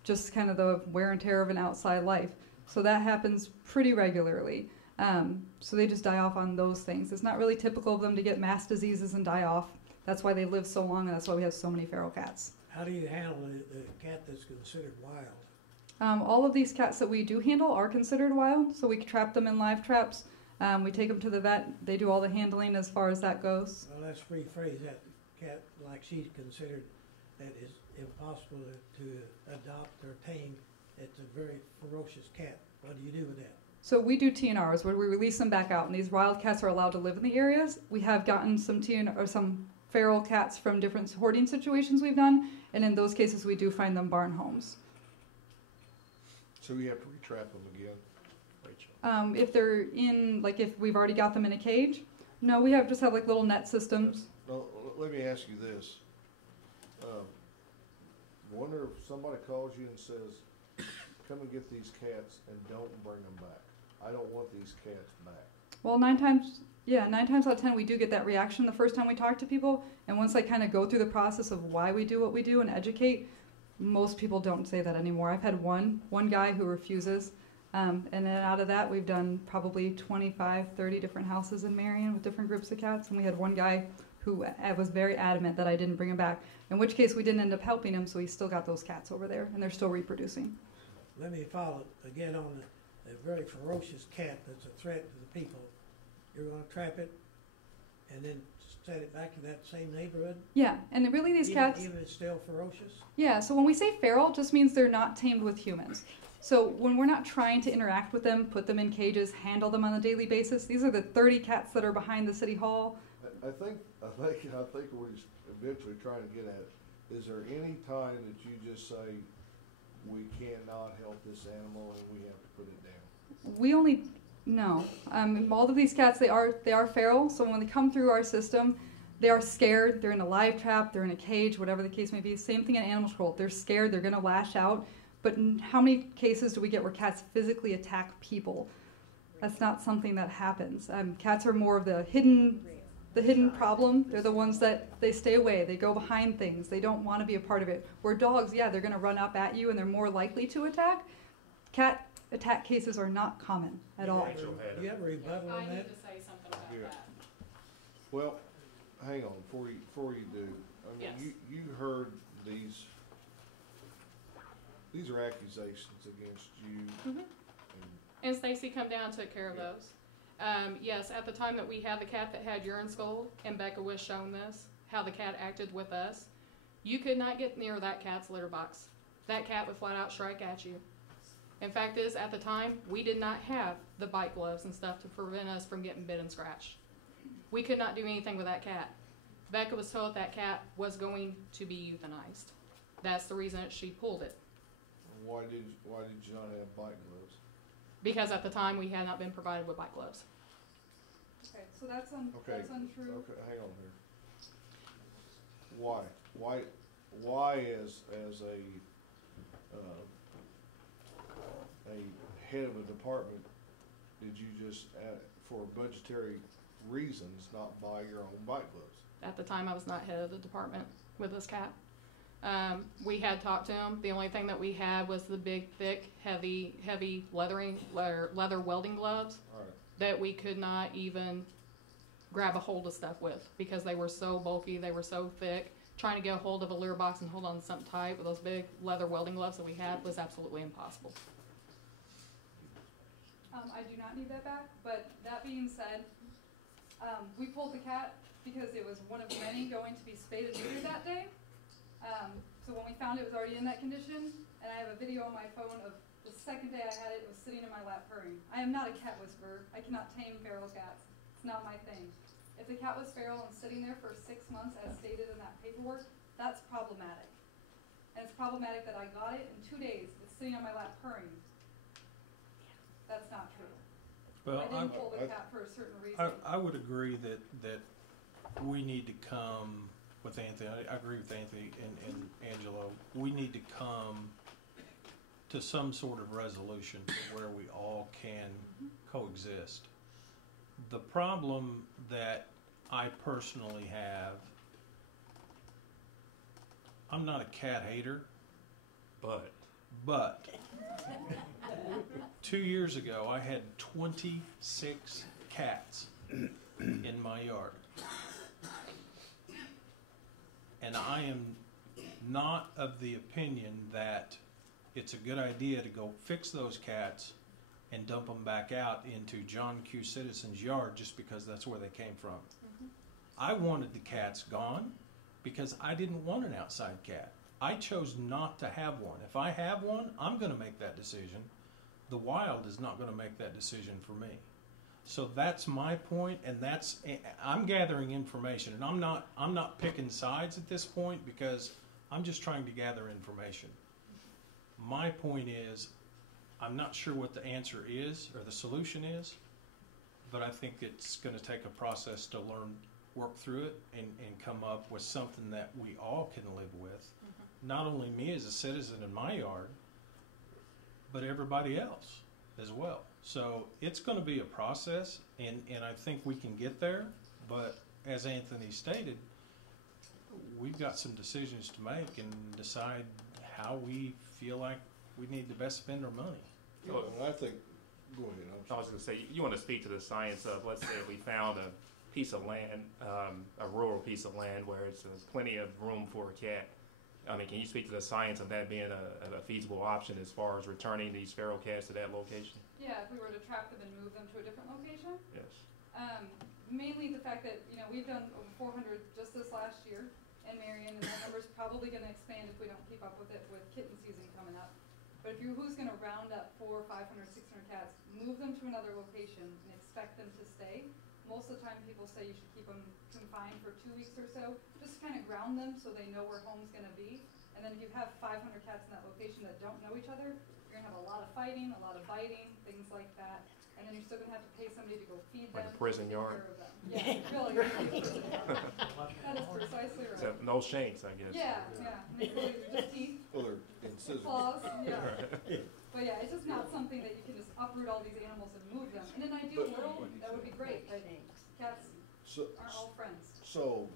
Just kind of the wear and tear of an outside life. So that happens pretty regularly. So they just die off on those things. It's not really typical of them to get mass diseases and die off. That's why they live so long, and that's why we have so many feral cats. How do you handle the cat that's considered wild? All of these cats that we do handle are considered wild, so we trap them in live traps. We take them to the vet. They do all the handling as far as that goes. Well, let's rephrase that. Cat, like she's considered, that is impossible to adopt or tame. It's a very ferocious cat. What do you do with that? So we do TNRs where we release them back out, and these wild cats are allowed to live in the areas. We have gotten some some feral cats from different hoarding situations we've done, and in those cases we do find them barn homes. So we have to retrap them again? If they're in, like if we've already got them in a cage, no, we just have like little net systems. No, let me ask you this. Wonder if somebody calls you and says, come and get these cats and don't bring them back. I don't want these cats back. Well, 9 times out of 10 we do get that reaction the first time we talk to people, and once I kind of go through the process of why we do what we do and educate, most people don't say that anymore. I've had one guy who refuses, and then out of that we've done probably 25, 30 different houses in Marion with different groups of cats, and we had one guy who was very adamant that I didn't bring him back, in which case we didn't end up helping him, so he's still got those cats over there, and they're still reproducing. Let me follow again on the very ferocious cat that's a threat to the people. You're going to trap it and then set it back in that same neighborhood? Yeah, and really these cats... Even if it's still ferocious? Yeah, so when we say feral, it just means they're not tamed with humans. So when we're not trying to interact with them, put them in cages, handle them on a daily basis, these are the 30 cats that are behind the city hall. I think what he's eventually trying to get at, is there any time that you just say, we cannot help this animal and we have to put it down? No. All of these cats, they are feral, so when they come through our system, they are scared, they're in a live trap, they're in a cage, whatever the case may be. Same thing in animal control. They're scared, they're going to lash out. But how many cases do we get where cats physically attack people? That's not something that happens. Cats are more of the hidden problem. They're the ones that they stay away. They go behind things. They don't want to be a part of it. Where dogs, yeah, they're going to run up at you and they're more likely to attack. Cat attack cases are not common at all. Do you have a rebuttal on I need that? to say something about Yeah. that. Well, hang on, before you do, I mean, Yes. you heard these are accusations against you. Mhm. And Stacy come down and took care of those. Yes, at the time that we had the cat that had urine skull, and Becca was shown this, how the cat acted with us, you could not get near that cat's litter box. That cat would flat out strike at you. In fact is, at the time, we did not have the bite gloves and stuff to prevent us from getting bit and scratched. We could not do anything with that cat. Becca was told that cat was going to be euthanized. That's the reason that she pulled it. Why did you not have bite gloves? Because at the time we had not been provided with bite gloves. Okay, so that's untrue. Okay, hang on here. Why as a head of a department did you just, for budgetary reasons, not buy your own bite gloves? At the time I was not head of the department with this cat. We had talked to him. The only thing that we had was the big, thick, heavy leather welding gloves All right. that we could not even grab a hold of stuff with because they were so bulky, they were so thick. Trying to get a hold of a litter box and hold on to something tight with those big leather welding gloves that we had was absolutely impossible. I do not need that back, but that being said, we pulled the cat because it was one of many going to be spayed and neutered that day. So when we found it was already in that condition, and I have a video on my phone of the second day I had it, it was sitting in my lap purring. I am not a cat whisperer. I cannot tame feral cats. It's not my thing. If the cat was feral and sitting there for 6 months as stated in that paperwork, that's problematic. And it's problematic that I got it in 2 days. It's sitting on my lap purring. That's not true. Well, I didn't pull the cat for a certain reason. I would agree that we need to come with Anthony. I agree with Anthony and Angelo. We need to come to some sort of resolution to where we all can coexist. The problem that I personally have, I'm not a cat hater, but 2 years ago I had 26 cats in my yard. And I am not of the opinion that it's a good idea to go fix those cats and dump them back out into John Q. Citizen's yard just because that's where they came from. I wanted the cats gone because I didn't want an outside cat. I chose not to have one. If I have one, I'm going to make that decision. The wild is not going to make that decision for me. So that's my point, and I'm gathering information, and I'm not picking sides at this point because I'm just trying to gather information. My point is, I'm not sure what the answer is or the solution is, but I think it's going to take a process to work through it, and come up with something that we all can live with. Not only me as a citizen in my yard, but everybody else as well. So it's going to be a process, and I think we can get there. But as Anthony stated, we've got some decisions to make and decide how we feel like we need to best spend our money. Well, I think, go ahead. I was going to say, you want to speak to the science of, let's say we found a piece of land, a rural piece of land where it's plenty of room for a cat. I mean, can you speak to the science of that being a feasible option as far as returning these feral cats to that location? Yeah, if we were to trap them and move them to a different location. Yes. Mainly the fact that, we've done over 400 just this last year in Marion, and that number's probably going to expand if we don't keep up with it with kitten season coming up. But who's going to round up 400, 500, 600 cats, move them to another location, and expect them to stay? Most of the time people say you should keep them confined for 2 weeks or so, just to kind of ground them so they know where home's going to be. And then if you have 500 cats in that location that don't know each other, you're going to have a lot of fighting, a lot of biting, things like that. And then you're still going to have to pay somebody to go feed them. Like a prison yard. Yeah, really. That is precisely right. Except no shanks, I guess. Yeah, yeah. And it's really just teeth, Well, they're incisive. claws, yeah. But yeah, it's just not something that you can just uproot all these animals and move them. In an ideal world, that would be great, but cats So, aren't all friends. so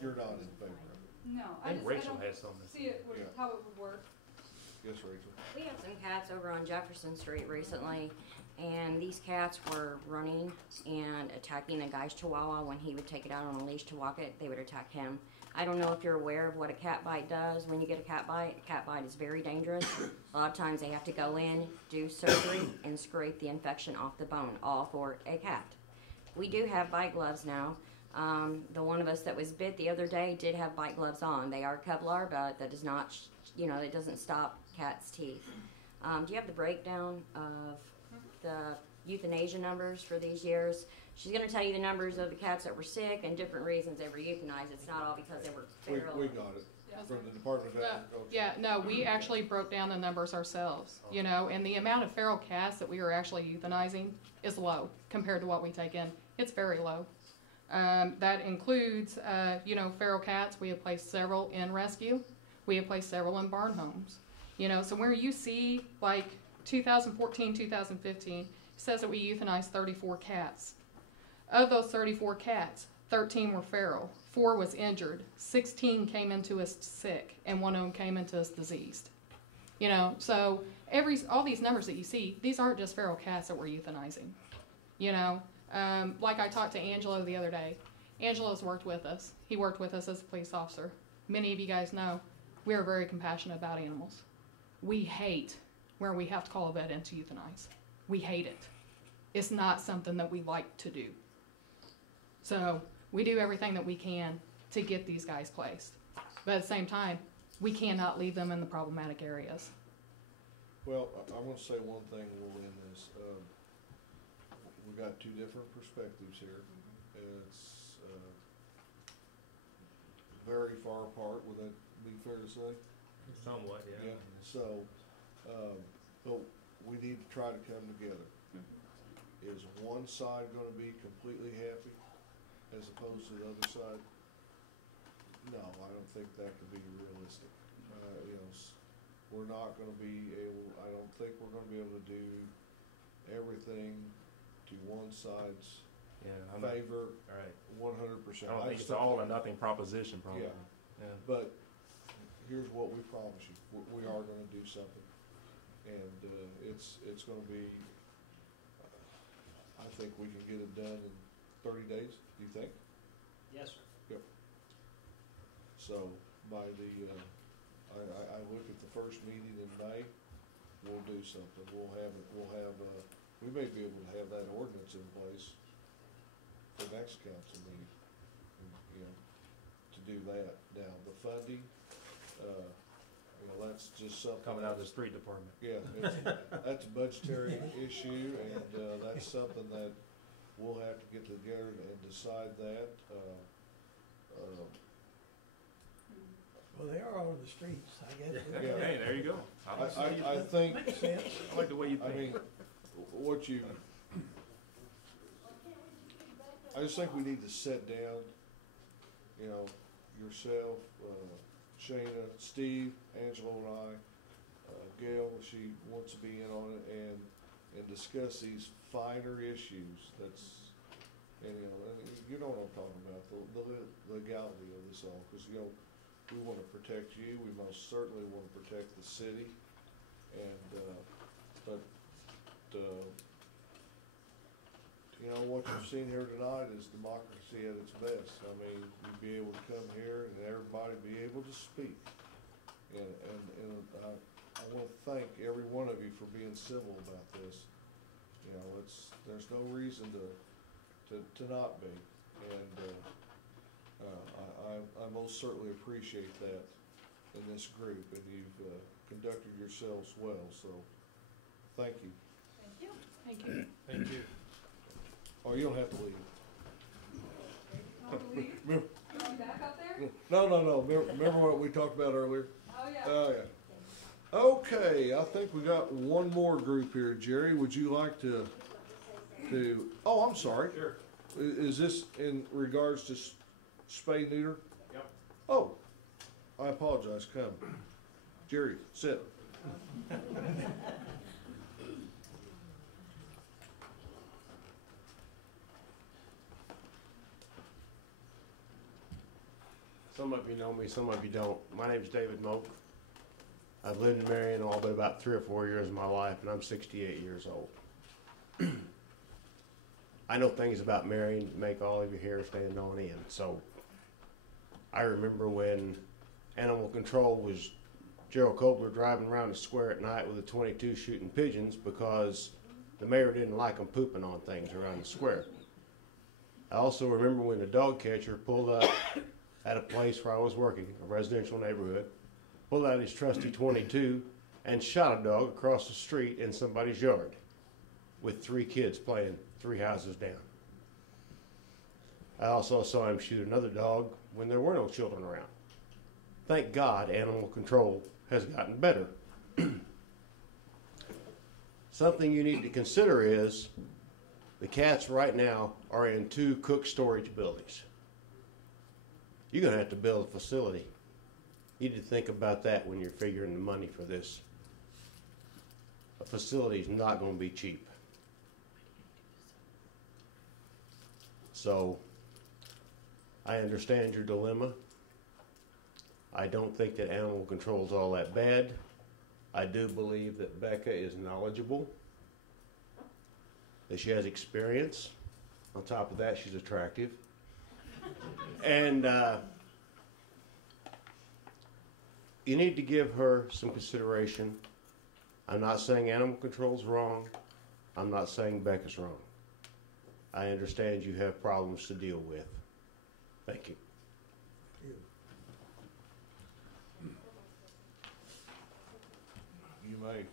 you're not in favor of it? No, I think Rachel don't has something. see it, Yeah. how it would work. Yes, Rachel? We have some cats over on Jefferson Street recently, and these cats were running and attacking a guy's chihuahua. When he would take it out on a leash to walk it, they would attack him. I don't know if you're aware of what a cat bite does. When you get a cat bite is very dangerous. A lot of times they have to go in, do surgery, and scrape the infection off the bone, all for a cat. We do have bite gloves now. The one of us that was bit the other day did have bite gloves on. They are Kevlar, but that does not, it doesn't stop cats' teeth. Do you have the breakdown of the euthanasia numbers for these years? She's going to tell you the numbers of the cats that were sick and different reasons they were euthanized. It's not all because they were feral. We got it from the Department of Agriculture. Yeah, no, we actually broke down the numbers ourselves, and the amount of feral cats that we are actually euthanizing is low compared to what we take in. It's very low. That includes, feral cats. We have placed several in rescue. We have placed several in barn homes. So where you see, like, 2014, 2015, it says that we euthanized 34 cats. Of those 34 cats, 13 were feral, 4 was injured, 16 came into us sick, and 1 of them came into us diseased. So all these numbers that you see, these aren't just feral cats that we're euthanizing. Like I talked to Angelo the other day. Angelo's worked with us. He worked with us as a police officer. Many of you guys know we are very compassionate about animals. We hate where we have to call a vet in to euthanize. We hate it. It's not something that we like to do. So we do everything that we can to get these guys placed. But at the same time, we cannot leave them in the problematic areas. Well, I want to say one thing and we'll end this. We've got two different perspectives here. It's very far apart. Would that be fair to say? Somewhat, yeah. So, but we need to try to come together. Is one side going to be completely happy as opposed to the other side? No, I don't think that could be realistic. we're not gonna be able, I don't think we're gonna be able to do everything to one side's Yeah, favor all right. 100%. I don't think just it's all or nothing proposition, probably. Yeah. Yeah. But here's what we promise you, we are gonna do something, and, it's gonna be, I think we can get it done in 30 days, do you think? Yes, sir. Yep. So, by the, I look at the first meeting in May, we'll do something, we may be able to have that ordinance in place for next council meeting, you know, to do that. Now, the funding, you know, that's just something. Coming out of the street department. Yeah, that's a budgetary issue, and, that's something that we'll have to get together and decide that, Well, they are on the streets, I guess. Yeah. Hey, there you go. I think, Makes sense. I like the way you I think. mean, what you, I just think we need to sit down, you know, yourself, Shayna, Steve, Angelo and I, Gail, she wants to be in on it, and discuss these finer issues that's, and you know what I'm talking about, the legality of this all, because, you know, we want to protect you, we most certainly want to protect the city, and, but, you know, what you've seen here tonight is democracy at its best. I mean, you'd be able to come here and everybody be able to speak. And I want to thank every one of you for being civil about this. You know, there's no reason to not be. And, I most certainly appreciate that in this group, and you've, conducted yourselves well, so thank you. Thank you. Thank you. Thank you. Oh, you don't have to leave. You want back up there? No. Remember what we talked about earlier? Oh, yeah. Oh, yeah. Okay, I think we got one more group here. Jerry, would you like to, oh, I'm sorry. Sure. Is this in regards to spay neuter? Yep. Oh, I apologize, come. Jerry, sit. Some of you know me, some of you don't. My name's David Moak. I've lived in Marion all but about 3 or 4 years of my life, and I'm 68 years old. I know things about Marion that make all of your hair stand on end. So I remember when animal control was Gerald Kobler driving around the square at night with a .22 shooting pigeons because the mayor didn't like them pooping on things around the square. I also remember when the dog catcher pulled up at a place where I was working, a residential neighborhood, pulled out his trusty .22 and shot a dog across the street in somebody's yard with 3 kids playing 3 houses down. I also saw him shoot another dog when there were no children around. Thank God animal control has gotten better. Something you need to consider is the cats right now are in 2 cook storage buildings. You're going to have to build a facility. You need to think about that when you're figuring the money for this. A facility is not going to be cheap. So, I understand your dilemma. I don't think that animal control is all that bad. I do believe that Becca is knowledgeable, that she has experience. On top of that, she's attractive. And you need to give her some consideration. I'm not saying animal control is wrong. I'm not saying Becca's wrong. I understand you have problems to deal with. Thank you. You may.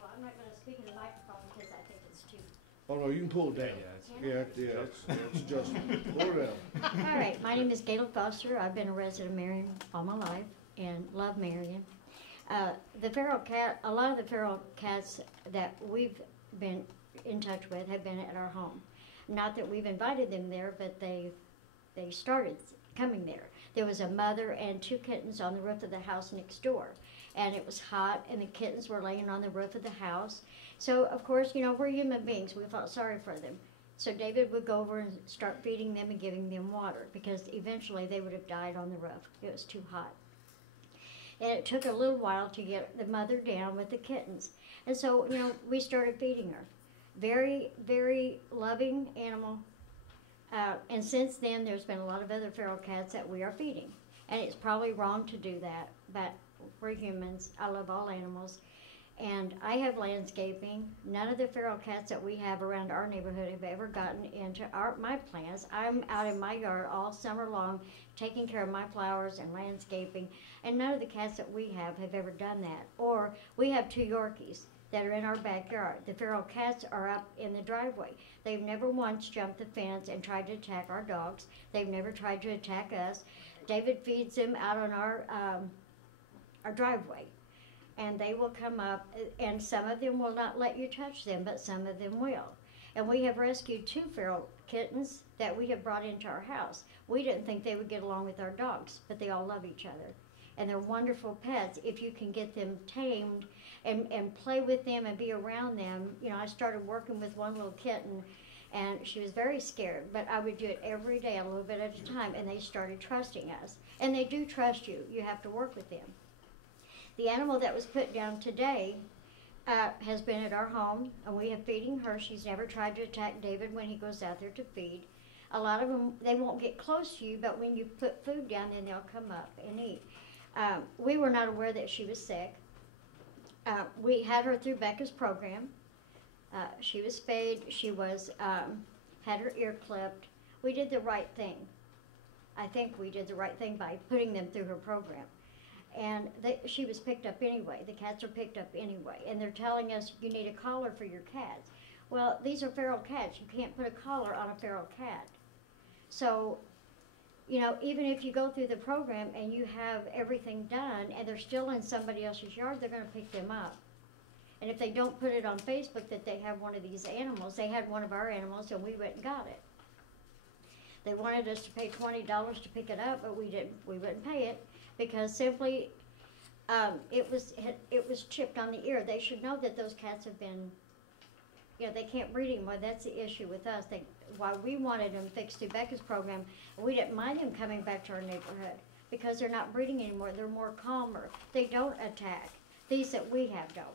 Well, I'm not gonna speak in the microphone because I think it's too. Oh, no, you can pull it down. It's just, pull it down. All right, my name is Gail Foster. I've been a resident of Marion all my life and love Marion. The feral cat, a lot of the feral cats that we've been in touch with have been at our home. Not that we've invited them there, but they started coming there. There was a mother and 2 kittens on the roof of the house next door. And it was hot, and the kittens were laying on the roof of the house. So, of course, you know, we're human beings. We felt sorry for them. So David would go over and start feeding them and giving them water, because eventually they would have died on the roof. It was too hot. And it took a little while to get the mother down with the kittens. And so, you know, we started feeding her. Very, very loving animal. And since then, there's been a lot of other feral cats that we are feeding. And it's probably wrong to do that, but we're humans. I love all animals. And I have landscaping. None of the feral cats that we have around our neighborhood have ever gotten into my plants. I'm out in my yard all summer long taking care of my flowers and landscaping, and none of the cats that we have ever done that. Or we have 2 Yorkies that are in our backyard. The feral cats are up in the driveway. They've never once jumped the fence and tried to attack our dogs. They've never tried to attack us. David feeds them out on our driveway. And they will come up, and some of them will not let you touch them, but some of them will. And we have rescued 2 feral kittens that we have brought into our house. We didn't think they would get along with our dogs, but they all love each other. And they're wonderful pets if you can get them tamed and play with them and be around them. You know, I started working with one little kitten, and she was very scared, but I would do it every day, a little bit at a time, and they started trusting us. And they do trust you. You have to work with them. The animal that was put down today has been at our home, and we have feeding her. She's never tried to attack David when he goes out there to feed. A lot of them, they won't get close to you, but when you put food down, then they'll come up and eat. We were not aware that she was sick. We had her through Becca's program. She was spayed. She was had her ear clipped. We did the right thing. I think we did the right thing by putting them through her program. And she was picked up anyway. The cats are picked up anyway. And they're telling us you need a collar for your cats. Well, these are feral cats. You can't put a collar on a feral cat. So, you know, even if you go through the program and you have everything done and they're still in somebody else's yard, they're going to pick them up. And if they don't put it on Facebook that they have one of these animals, they had one of our animals and we went and got it. They wanted us to pay $20 to pick it up, but we wouldn't pay it. Because simply, it was chipped on the ear. They should know that those cats have been, you know, they can't breed anymore. That's the issue with us. Why we wanted them fixed through Becca's program, we didn't mind them coming back to our neighborhood because they're not breeding anymore. They're more calmer. They don't attack. These that we have don't.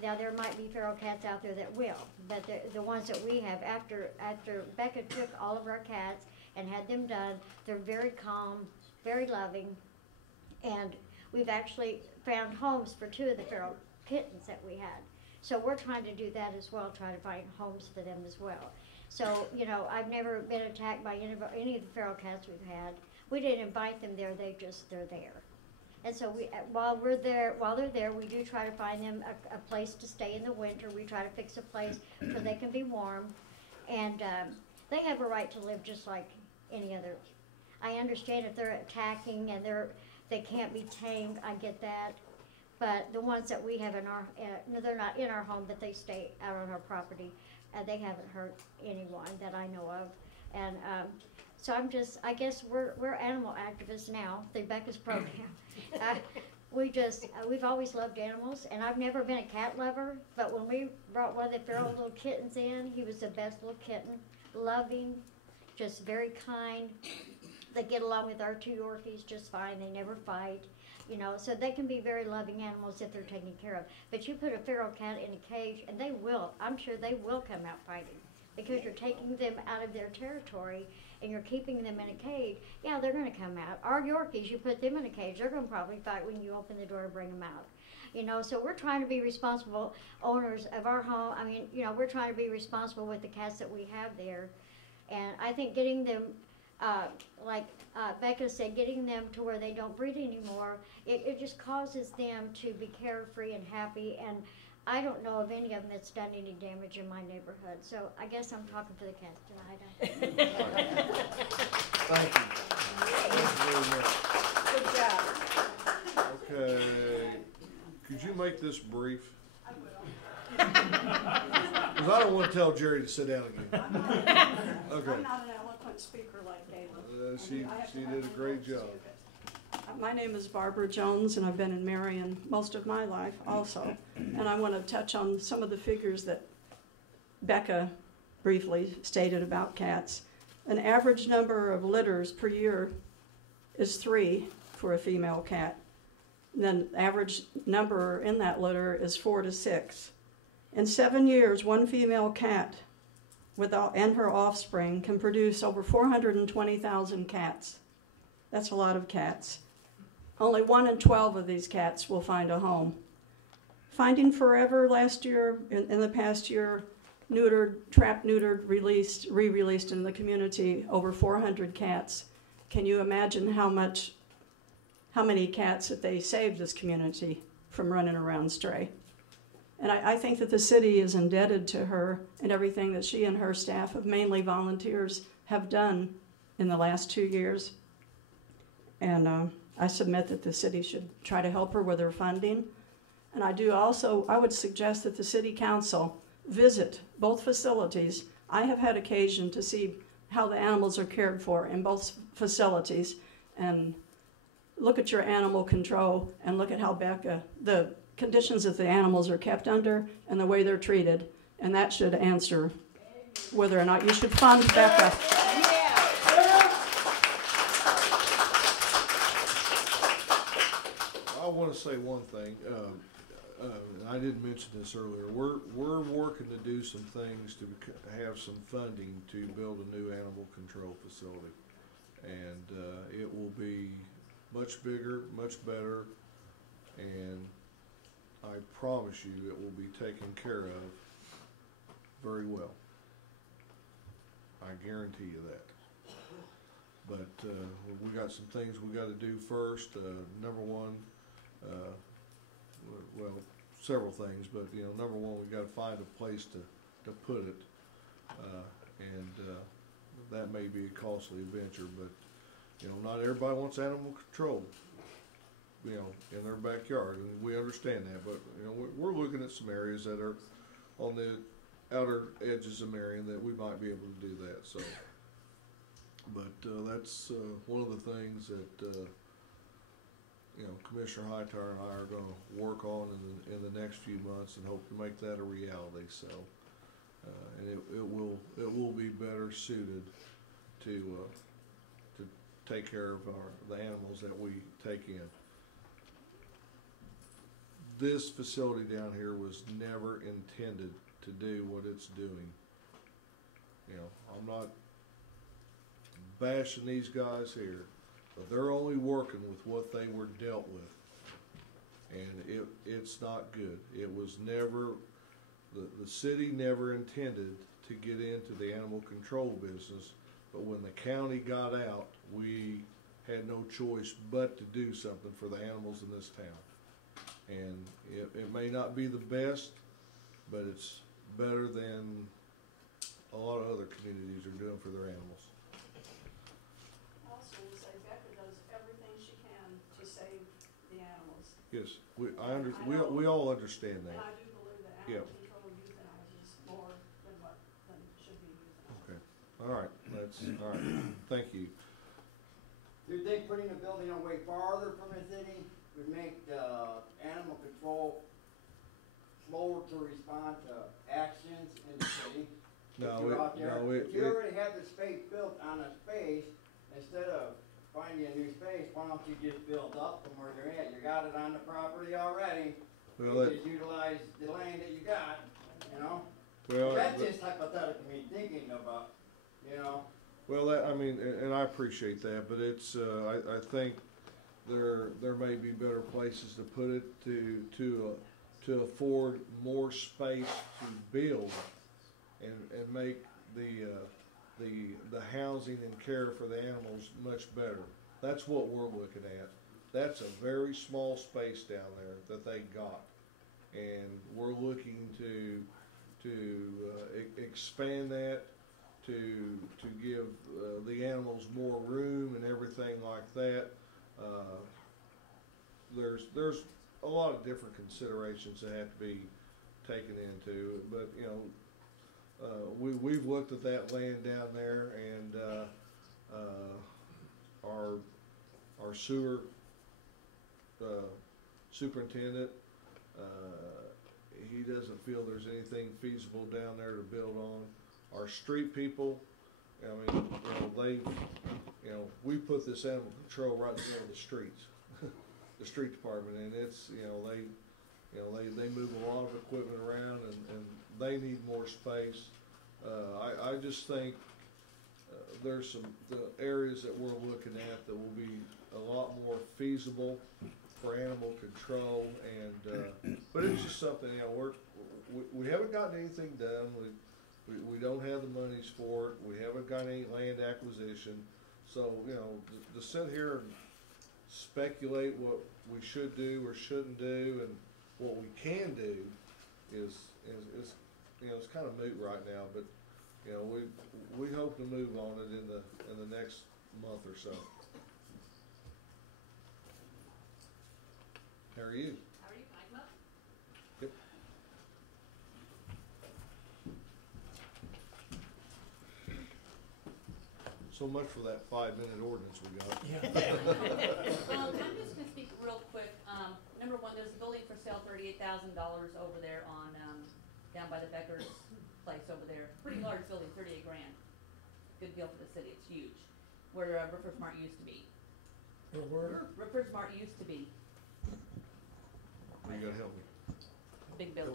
Now there might be feral cats out there that will, but the ones that we have, after Becca took all of our cats and had them done, they're very calm, very loving. And we've actually found homes for 2 of the feral kittens that we had. So we're trying to do that as well, try to find homes for them as well. So, you know, I've never been attacked by any of the feral cats we've had. We didn't invite them there, they're there. And so while they're there, we do try to find them a place to stay in the winter. We try to fix a place where they can be warm. And they have a right to live just like any other. I understand if they're attacking and they can't be tamed, I get that. But the ones that we have in our, they're not in our home, but they stay out on our property. They haven't hurt anyone that I know of. And so I guess we're animal activists now through Becca's program. We've always loved animals, and I've never been a cat lover, but when we brought one of the feral little kittens in, he was the best little kitten, loving, just very kind. They get along with our 2 Yorkies just fine. They never fight, you know, so they can be very loving animals if they're taken care of. But you put a feral cat in a cage, and I'm sure they will come out fighting because you're taking them out of their territory and you're keeping them in a cage. Yeah, they're going to come out. Our Yorkies, you put them in a cage, they're going to probably fight when you open the door and bring them out. You know, so we're trying to be responsible owners of our home. I mean, you know, we're trying to be responsible with the cats that we have there. And I think getting them, like Becca said, getting them to where they don't breed anymore, it just causes them to be carefree and happy. And I don't know of any of them that's done any damage in my neighborhood. So I guess I'm talking for the cats tonight. Thank you. Thank you very much. Good job. Okay. Could you make this brief? I will. Because I don't want to tell Jerry to sit down again. Okay. I'm not an eloquent speaker like David. she did a great job. My name is Barbara Jones, and I've been in Marion most of my life also. And I want to touch on some of the figures that Becca briefly stated about cats. An average number of litters per year is 3 for a female cat. Then the average number in that litter is 4 to 6. In 7 years, one female cat and her offspring can produce over 420,000 cats. That's a lot of cats. Only 1 in 12 of these cats will find a home. Finding Forever last year, in the past year, trapped, neutered, re-released in the community over 400 cats. Can you imagine how many cats that they saved this community from running around stray? And I think that the city is indebted to her and everything that she and her staff of mainly volunteers have done in the last 2 years. And I submit that the city should try to help her with her funding. And I would suggest that the city council visit both facilities. I have had occasion to see how the animals are cared for in both facilities, and look at your animal control and look at how the conditions that the animals are kept under and the way they're treated, and that should answer whether or not you should fund Becca. I want to say one thing. I didn't mention this earlier. We're working to do some things to have some funding to build a new animal control facility, and it will be much bigger, much better, and I promise you it will be taken care of very well. I guarantee you that. But we got some things we got to do first. Number one, well, several things, but number one, we got to find a place to put it, and that may be a costly adventure. But not everybody wants animal control, in their backyard, and we understand that. But we're looking at some areas that are on the outer edges of Marion that we might be able to do that. So, but that's one of the things that Commissioner Hightower and I are going to work on in the next few months, and hope to make that a reality. So, and it will be better suited to take care of the animals that we take in. This facility down here was never intended to do what it's doing. I'm not bashing these guys here, but they're only working with what they were dealt with, and it's not good. It was never, the city never intended to get into the animal control business, but when the county got out, we had no choice but to do something for the animals in this town. And it may not be the best, but it's better than a lot of other communities are doing for their animals. Also, we say Becca does everything she can to save the animals. Yes, we all understand that. And I do believe that animal control euthanizes more than should be euthanized. Okay, all right, all right. Thank you. Do you think putting the building away farther from the city would make the animal control slower to respond to actions in the city? No, if you already have the space built on a space, instead of finding a new space, why don't you just build up from where you're at? You got it on the property already. Well, just utilize the land that you got, Well, that's just hypothetical me thinking about, Well, and I appreciate that, but it's I think there may be better places to put it to afford more space to build and make the housing and care for the animals much better. That's what we're looking at. That's a very small space down there that they got, and we're looking to expand that to give the animals more room and everything like that. There's a lot of different considerations that have to be taken into, but we've looked at that land down there, and our sewer superintendent, he doesn't feel there's anything feasible down there to build on. Our street people, I mean, we put this animal control right in the middle of the streets, the street department, and it's, they move a lot of equipment around, and they need more space. I just think there's the areas that we're looking at that will be a lot more feasible for animal control, and but it's just something, we haven't gotten anything done. We don't have the monies for it. We haven't got any land acquisition. So, to sit here and speculate what we should do or shouldn't do and what we can do is it's kind of moot right now. But we hope to move on it in the next month or so. How are you? How are you? Can I come up? Yep. So much for that 5-minute ordinance we got. I'm just going to speak real quick. Number one, there's a building for sale, $38,000 over there on down by the Becker's place over there. Pretty large building, 38 grand. Good deal for the city. It's huge. Where Rippers Mart used to be. Where? Rippers Mart used to be. You gotta help me. Big building.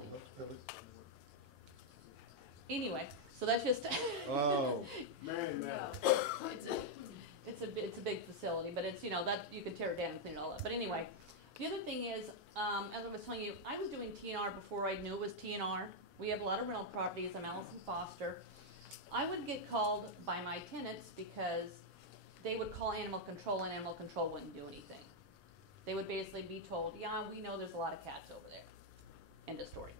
Anyway, so that's just. Oh, man. No, it's a big facility, but it's that you can tear it down and clean it all up. But anyway, the other thing is, as I was telling you, I was doing TNR before I knew it was TNR. We have a lot of rental properties. I'm Allison Foster. I would get called by my tenants because they would call animal control, and animal control wouldn't do anything. They would basically be told, yeah, we know there's a lot of cats over there. End of story.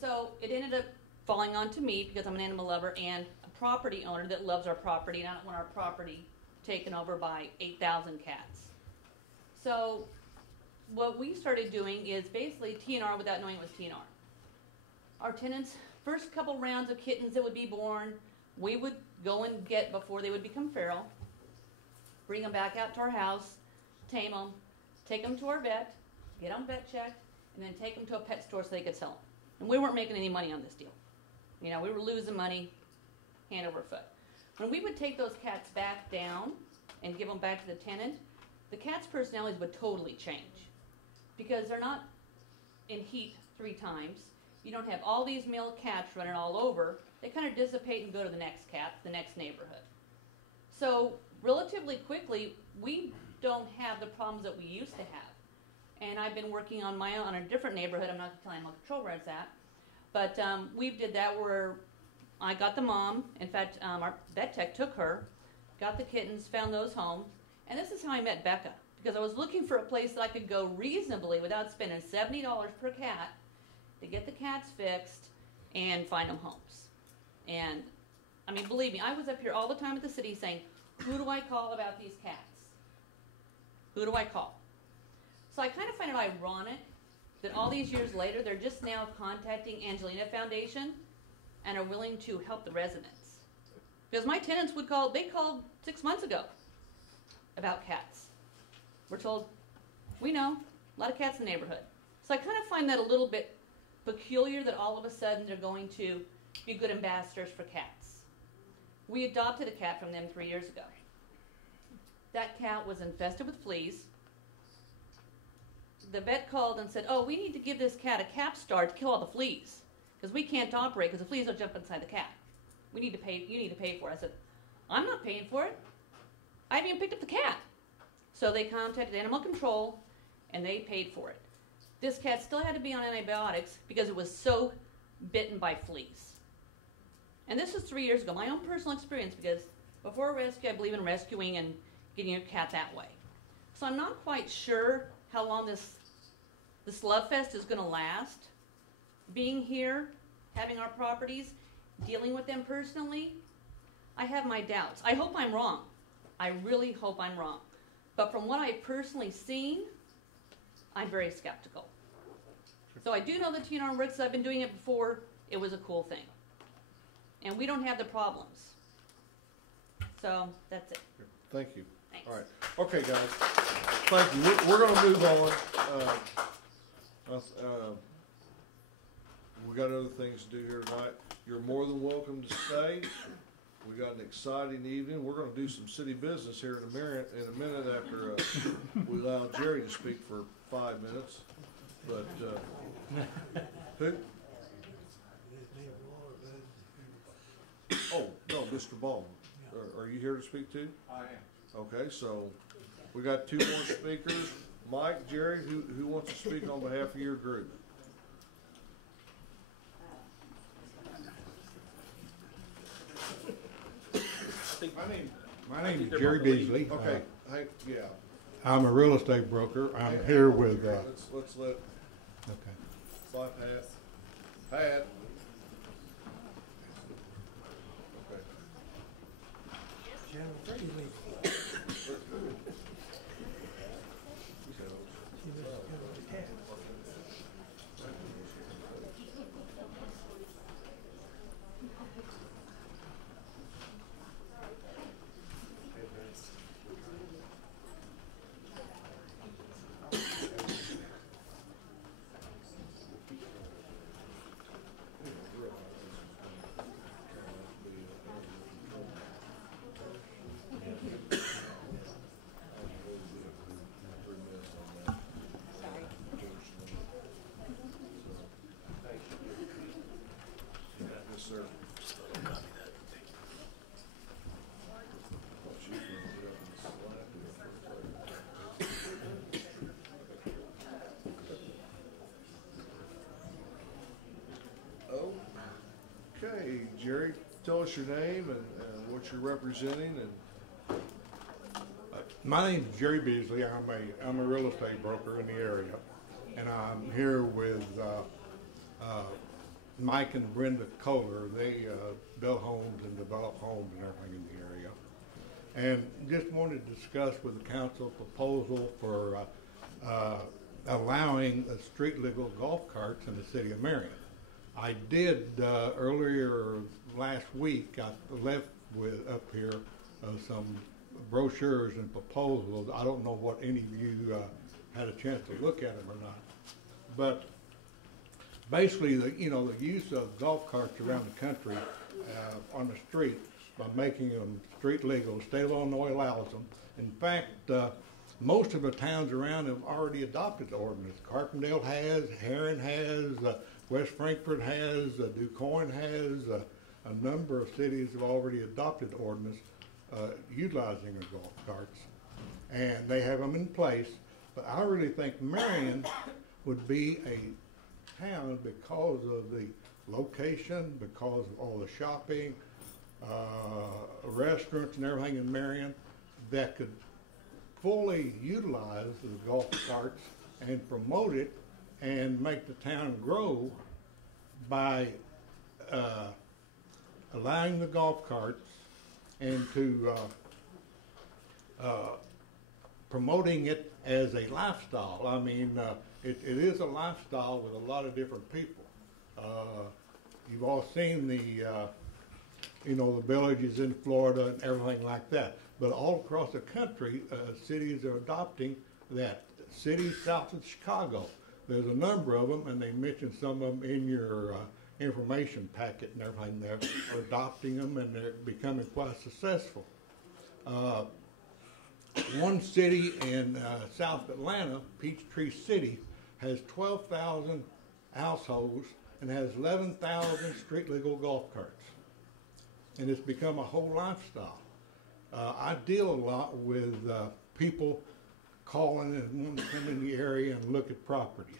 So it ended up falling onto me because I'm an animal lover and a property owner that loves our property, and I don't want our property taken over by 8,000 cats. So what we started doing is basically TNR without knowing it was TNR. Our tenants, first couple rounds of kittens that would be born, we would go and get before they would become feral, bring them back out to our house, tame them, take them to our vet, get them vet checked, and then take them to a pet store so they could sell them. And we weren't making any money on this deal. We were losing money hand over foot. When we would take those cats back down and give them back to the tenant, the cats' personalities would totally change because they're not in heat 3 times. You don't have all these male cats running all over. They kind of dissipate and go to the next cat, the next neighborhood. So relatively quickly, we don't have the problems that we used to have. And I've been working on my own on a different neighborhood. I'm not going to tell animal control where it's at. But we did that where I got the mom. In fact, our vet tech took her, got the kittens, found those homes. And this is how I met Becca. Because I was looking for a place that I could go reasonably without spending $70 per cat to get the cats fixed and find them homes. And, I mean, believe me, I was up here all the time at the city saying, who do I call about these cats? Who do I call? So I kind of find it ironic that all these years later, they're just now contacting Angelina Foundation and are willing to help the residents. Because my tenants would call, they called 6 months ago about cats. We're told, we know, a lot of cats in the neighborhood. So I kind of find that a little bit peculiar that all of a sudden they're going to be good ambassadors for cats. We adopted a cat from them 3 years ago. That cat was infested with fleas. The vet called and said, oh, we need to give this cat a Capstar to kill all the fleas because we can't operate because the fleas will jump inside the cat. You need to pay for it. I said, I'm not paying for it. I haven't even picked up the cat. So they contacted animal control and they paid for it. This cat still had to be on antibiotics because it was so bitten by fleas. And this was 3 years ago, my own personal experience, because before a rescue, I believe in rescuing and getting a cat that way. So I'm not quite sure how long this love fest is going to last. Being here, having our properties, dealing with them personally, I have my doubts. I hope I'm wrong. I really hope I'm wrong. But from what I've personally seen, I'm very skeptical. So I do know that TNR works. I've been doing it before. It was a cool thing. And we don't have the problems. So that's it. Thank you. Thanks. All right. Okay, guys. Thank you. We're going to move on. We got other things to do here tonight. You're more than welcome to stay. We got an exciting evening. We're going to do some city business here in a minute after we allow Jerry to speak for 5 minutes. But who? Oh no, Mr. Baldwin. Are you here to speak too? I am. Okay, so we got 2 more speakers. Mike, Jerry, who wants to speak on behalf of your group? My name is Jerry Beasley. Okay, hey, yeah. I'm a real estate broker. I'm here with. Let's let. Okay. Bye, Pat. Pat. Okay. Channel 3 leave. She was gonna cat. Yes, sir. Okay, Jerry, tell us your name and what you're representing and. My name is Jerry Beasley. I'm a real estate broker in the area, and I'm here with Mike and Brenda Kohler. They build homes and develop homes and everything in the area, and just wanted to discuss with the council a proposal for allowing street legal golf carts in the city of Marion. I did earlier last week. I left with up here some brochures and proposals. I don't know what any of you had a chance to look at them or not, but basically, the use of golf carts around the country on the street by making them street legal. State of Illinois allows them. In fact, most of the towns around have already adopted the ordinance. Carpendale has, Heron has, West Frankfort has, DuQuoin has. A number of cities have already adopted the ordinance utilizing the golf carts, and they have them in place. But I really think Marion would be a town because of the location, because of all the shopping, restaurants and everything in Marion that could fully utilize the golf carts and promote it and make the town grow by allowing the golf carts and to promoting it as a lifestyle. I mean, it is a lifestyle with a lot of different people. You've all seen the villages in Florida and everything like that. But all across the country, cities are adopting that. Cities south of Chicago, there's a number of them, and they mentioned some of them in your information packet and everything. They're adopting them, and they're becoming quite successful. One city in South Atlanta, Peachtree City, has 12,000 households and has 11,000 street legal golf carts. And it's become a whole lifestyle. I deal a lot with people calling and wanting to come in the area and look at properties.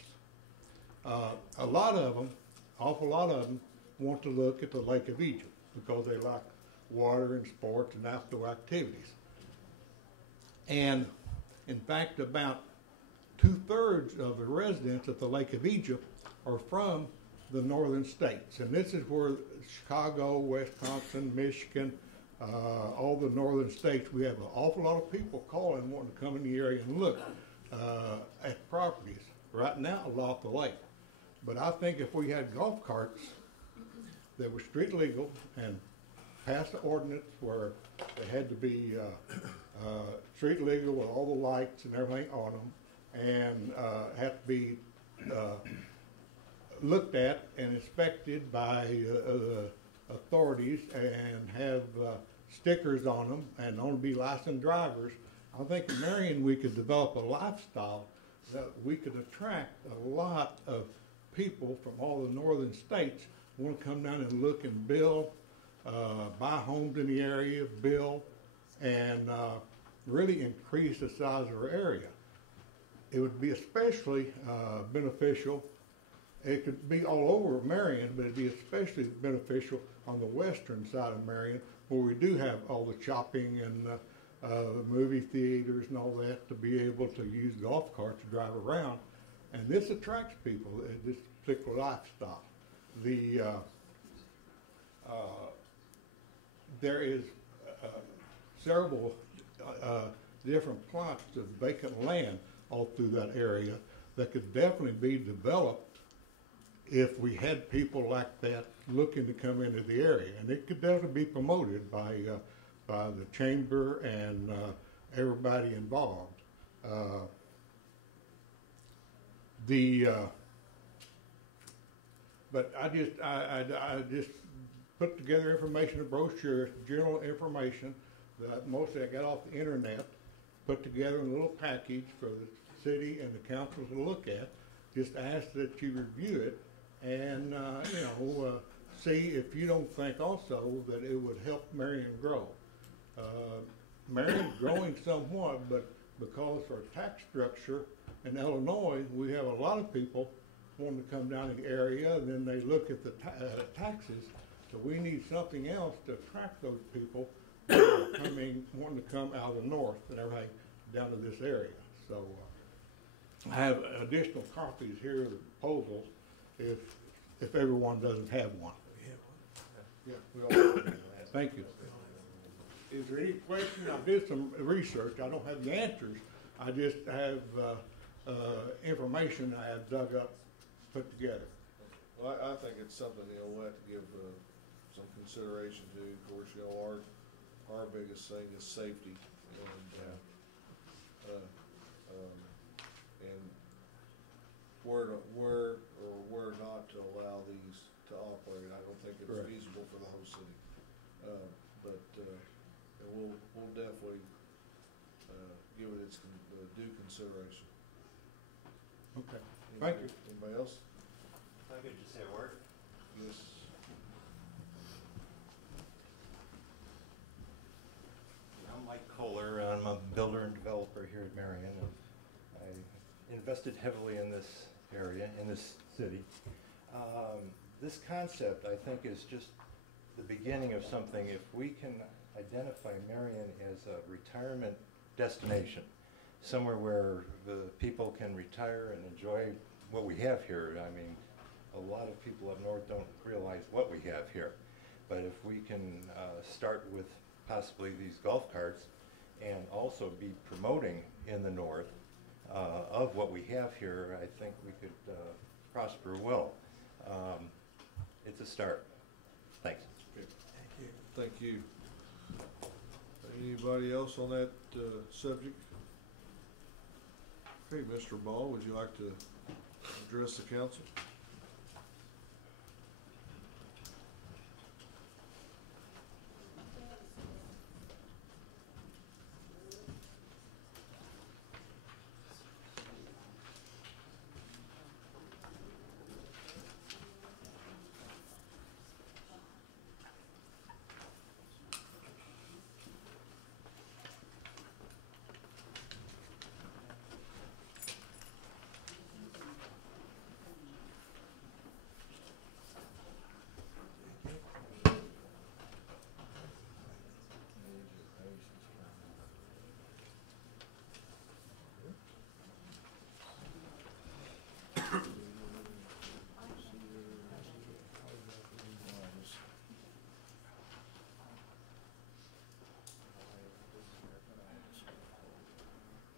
A lot of them, awful lot of them, want to look at the Lake of Egypt because they like water and sports and outdoor activities. And in fact, about 2/3 of the residents at the Lake of Egypt are from the northern states. And this is where Chicago, Wisconsin, Michigan, all the northern states, we have an awful lot of people calling wanting to come in the area and look at properties right now along the lake. But I think if we had golf carts that were street legal and passed the ordinance where they had to be street legal with all the lights and everything on them, and have to be looked at and inspected by authorities and have stickers on them and only be licensed drivers. I think in Marion we could develop a lifestyle that we could attract a lot of people from all the northern states who want to come down and look and build, buy homes in the area, build, and really increase the size of our area. It would be especially beneficial. It could be all over Marion, but it'd be especially beneficial on the western side of Marion, where we do have all the shopping and movie theaters and all that, to be able to use golf carts to drive around. And this attracts people, this particular lifestyle. There is several different plots of vacant land all through that area that could definitely be developed if we had people like that looking to come into the area. And it could definitely be promoted by the chamber and everybody involved. But I just put together information, a brochure, general information that mostly I got off the internet, put together in a little package for the city and the council to look at. Just ask that you review it and see if you don't think also that it would help Marion grow. Marion's growing somewhat, but because our tax structure in Illinois, we have a lot of people wanting to come down in the area, and then they look at the taxes. So we need something else to attract those people that are wanting to come out of the north and everything down to this area. So I have additional copies here of the proposals if everyone doesn't have one. Yeah, we all have one. Thank you. Is there any question? I did some research. I don't have the answers. I just have information I have dug up, put together. Well, I think it's something we'll have to give some consideration to. Of course, our biggest thing is safety, and where not to allow these to operate. I don't think it's Correct. feasible for the whole city, but we'll definitely give it its due consideration. Okay. Thank you. Anybody else? If I could just say a word. Yes. I'm Mike Kohler. I'm a builder and developer here at Marion. I invested heavily in this area, in this city. This concept, I think, is just the beginning of something. If we can identify Marion as a retirement destination, somewhere where the people can retire and enjoy what we have here. I mean, a lot of people up north don't realize what we have here. But if we can start with possibly these golf carts and also be promoting in the north of what we have here, I think we could prosper well. It's a start. Thanks. Okay. Thank you. Anybody else on that subject? Okay, Mr. Ball, would you like to address the council?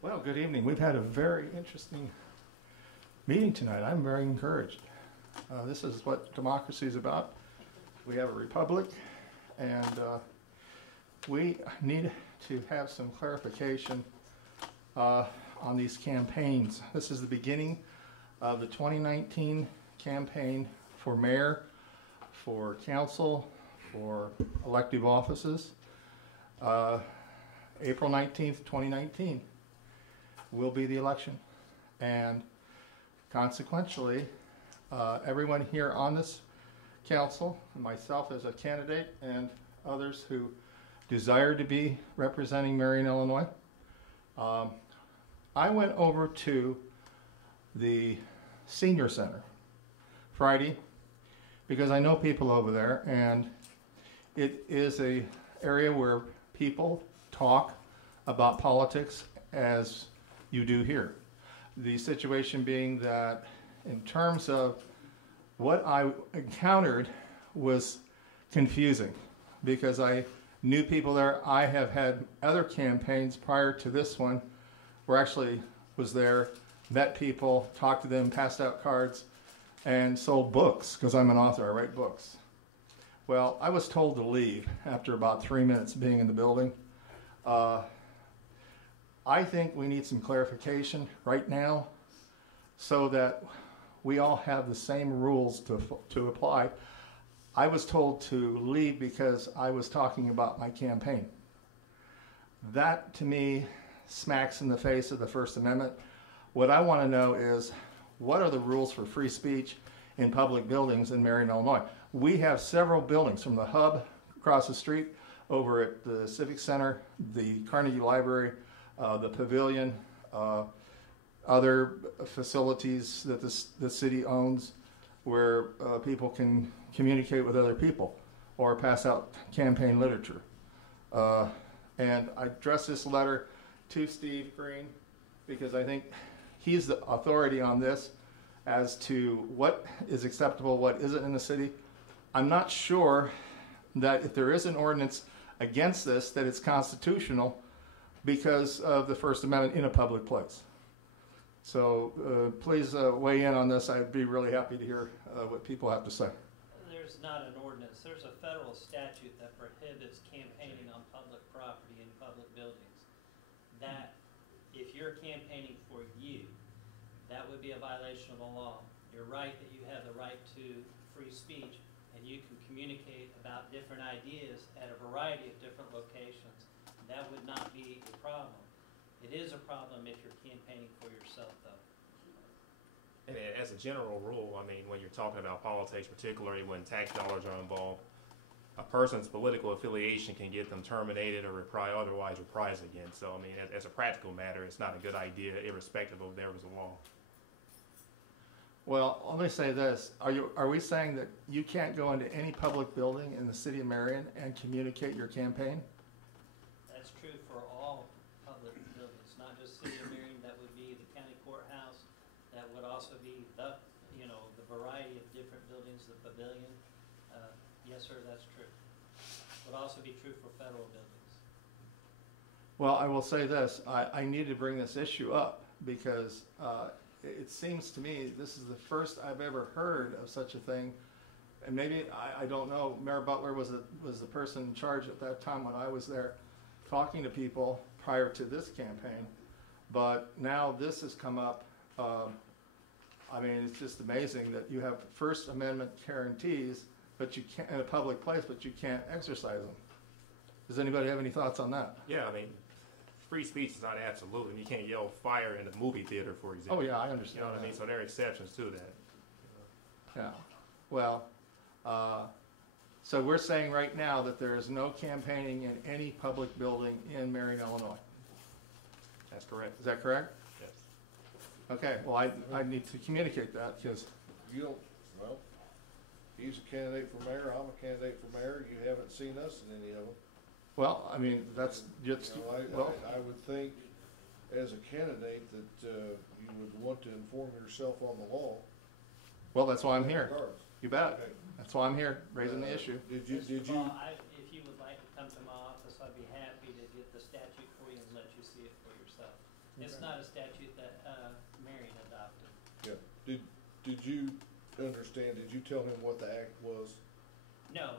Well, good evening. We've had a very interesting meeting tonight. I'm very encouraged. This is what democracy is about. We have a republic, and we need to have some clarification on these campaigns. This is the beginning of the 2019 campaign for mayor, for council, for elective offices. April 19th, 2019 will be the election. And consequentially, everyone here on this council, myself as a candidate and others who desire to be representing Marion, Illinois, I went over to the senior center Friday because I know people over there, and it is a area where people talk about politics as you do here. The situation being that in terms of what I encountered was confusing because I knew people there. I have had other campaigns prior to this one where I actually was there, met people, talked to them, passed out cards, and sold books because I'm an author, I write books. Well, I was told to leave after about 3 minutes being in the building. I think we need some clarification right now so that we all have the same rules to apply. I was told to leave because I was talking about my campaign. That, to me, smacks in the face of the First Amendment. What I want to know is, what are the rules for free speech in public buildings in Marion, Illinois? We have several buildings, from the Hub across the street, over at the Civic Center, the Carnegie Library, the Pavilion, other facilities that the city owns where people can communicate with other people or pass out campaign literature. And I addressed this letter to Steve Green because I think he's the authority on this as to what is acceptable, what isn't in the city. I'm not sure that if there is an ordinance against this, that it's constitutional because of the First Amendment in a public place. So please weigh in on this. I'd be really happy to hear what people have to say. There's not an ordinance. There's a federal statute that prohibits campaigning on public property in public buildings. That, if you're campaigning for you, that would be a violation of the law. You're right that you have the right to free speech, and you can communicate about different ideas at a variety of different locations. That would not be a problem. It is a problem if you're campaigning for yourself, though. And as a general rule, I mean, when you're talking about politics, particularly when tax dollars are involved, a person's political affiliation can get them terminated or otherwise reprised against. So, I mean, as a practical matter, it's not a good idea, irrespective of if there was a law. Well, let me say this. Are we saying that you can't go into any public building in the city of Marion and communicate your campaign? That's true for all public buildings, not just city of Marion. That would be the county courthouse. That would also be the variety of different buildings, the pavilion. Yes, sir, that's true. Would also be true for federal buildings. Well, I will say this. I need to bring this issue up because it seems to me this is the first I've ever heard of such a thing. And maybe, I don't know, Mayor Butler was the person in charge at that time when I was there talking to people prior to this campaign. But now this has come up. I mean, it's just amazing that you have First Amendment guarantees, but you can't in a public place, but you can't exercise them. Does anybody have any thoughts on that? Yeah, I mean, free speech is not absolute, and you can't yell fire in a movie theater, for example. Oh yeah, I understand. You know what I mean? So there are exceptions to that. Yeah. Well, so we're saying right now that there is no campaigning in any public building in Marion, Illinois. That's correct. Is that correct? Yes. Okay. Well, I need to communicate that because You don't, well, he's a candidate for mayor, I'm a candidate for mayor, you haven't seen us in any of them. well, I mean that's just You know, well. I would think as a candidate that you would want to inform yourself on the law. Well, that's why I'm here. Regardless. You bet. Okay. That's why I'm here, raising the issue. Did you, Mr. Ball, if you would like to come to my office, I'd be happy to get the statute for you and let you see it for yourself. It's not a statute that Marion adopted. yeah, did you understand, did you tell him what the act was? No,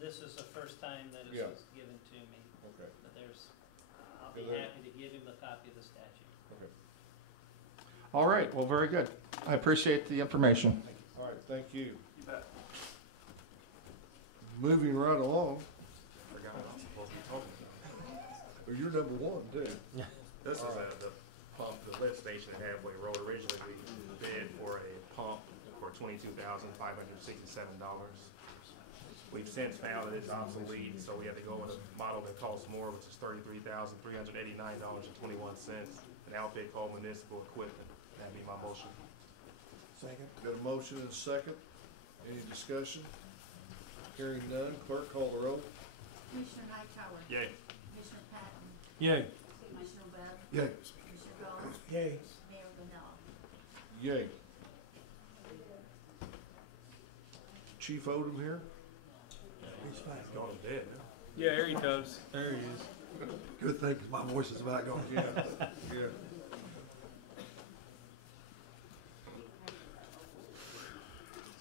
this is the first time that it Yeah. was given to me. Okay. But I'll be Good. happy to give him a copy of the statute. Okay. All right, well, very good. I appreciate the information. All right, thank you. You bet. Moving right along, Forgot what I'm supposed to be talking about. well, you're number one, too. This is the pump, the lift station at Halfway Road. Originally, we bid for a pump for $22,567. We've since found that it's obsolete, so we had to go with a model that costs more, which is $33,389.21, an outfit called Municipal Equipment. That'd be my motion. Second. Got a motion and a second. Any discussion? Hearing none, clerk call the roll. Commissioner Hightower. Yay. Commissioner Patton. Yay. Commissioner Webb. Yay. Commissioner Goss. Yay. Mayor Vanilla. Yay. Chief Odom here? He's fine. Gone to bed, huh? Yeah, there he goes. There he is. Good thing, 'cause my voice is about gone. Yeah, yeah.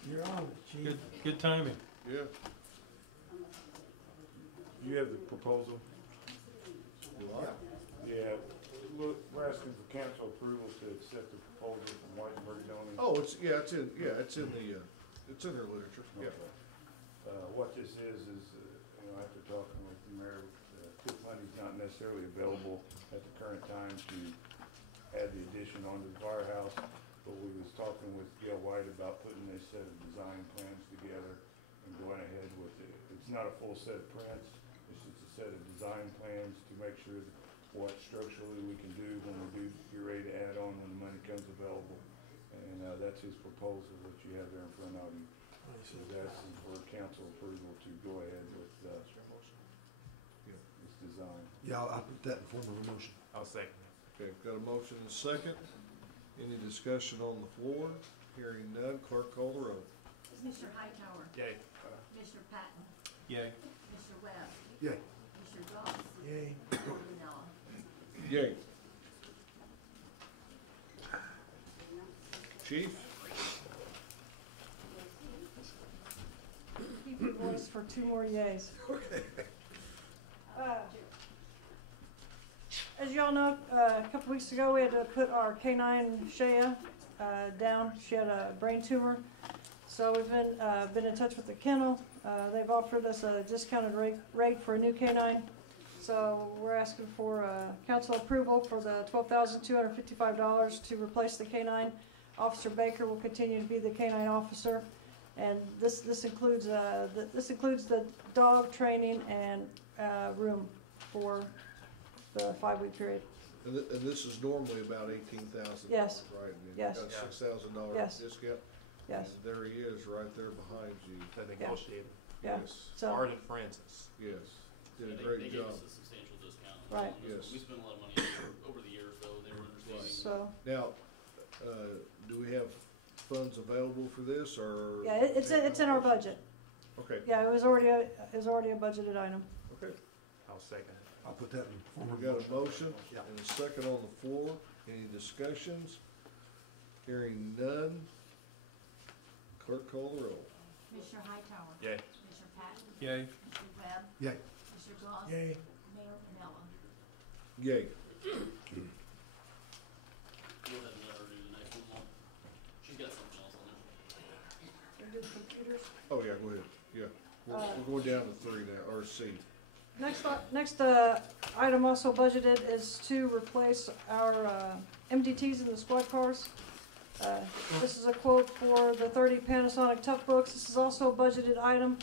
You're on, Chief. Good timing. Yeah. You have the proposal? Yeah, we're asking for council approval to accept the proposal from Whiteburg Zoning. Oh, it's in their literature, yeah. What this is, after talking with the mayor, TIF money's not necessarily available at the current time to add the addition onto the firehouse, but we was talking with Gail White about putting this set of design plans together and going ahead with it. It's not a full set of prints, it's just a set of design plans to make sure that what structurally we can do when we do get ready to add on when the money comes available. And that's his proposal that you have there in front of you. So that's for council approval to go ahead with this design. Yeah, I'll put that in form of a motion. I'll second. Okay, got a motion and a second. Any discussion on the floor? Hearing none, clerk call the roll. Commissioner Hightower. Yay. Commissioner Patton. Yay. Commissioner Webb. Yay. Commissioner Goss. Yay. Mayor Vanilla. Yay. Chief? Keep your voice for 2 more yays. As y'all know, a couple weeks ago we had to put our canine Shea down. She had a brain tumor. So we've been in touch with the kennel. They've offered us a discounted rate for a new canine. So we're asking for council approval for the $12,255 to replace the canine. Officer Baker will continue to be the canine officer, and this includes the dog training and room for the 5-week period. And this is normally about $18,000. Yes. Right? And Yes. you got $6,000 Yes. discount. Yes. And there he is, right there behind you. That negotiated. Yeah. Yes. So Ardent Francis. Yes. Did a They great gave job. us a substantial discount. Right. Yes. We spent a lot of money over the years, though. They were understanding. so Now, do we have funds available for this, or? yeah, it's in our budget. Okay, Yeah, it was already a budgeted item. okay. I'll second it. I'll put that in form of We a got motion. a motion Yeah. and a second on the floor. Any discussions? Hearing none. Clerk call the roll. Commissioner Hightower. Yay. Commissioner Patton. Yay. Commissioner Webb. Yay. Commissioner Goss. Yay. Mayor Vanilla. Yay. Go ahead and let her do the next one. She's got something else on there. We do computers. Oh, yeah, go ahead. Yeah. We're going down to 3 now, or C. Next item also budgeted is to replace our MDTs in the squad cars. This is a quote for the 30 Panasonic Tough Books. This is also a budgeted item.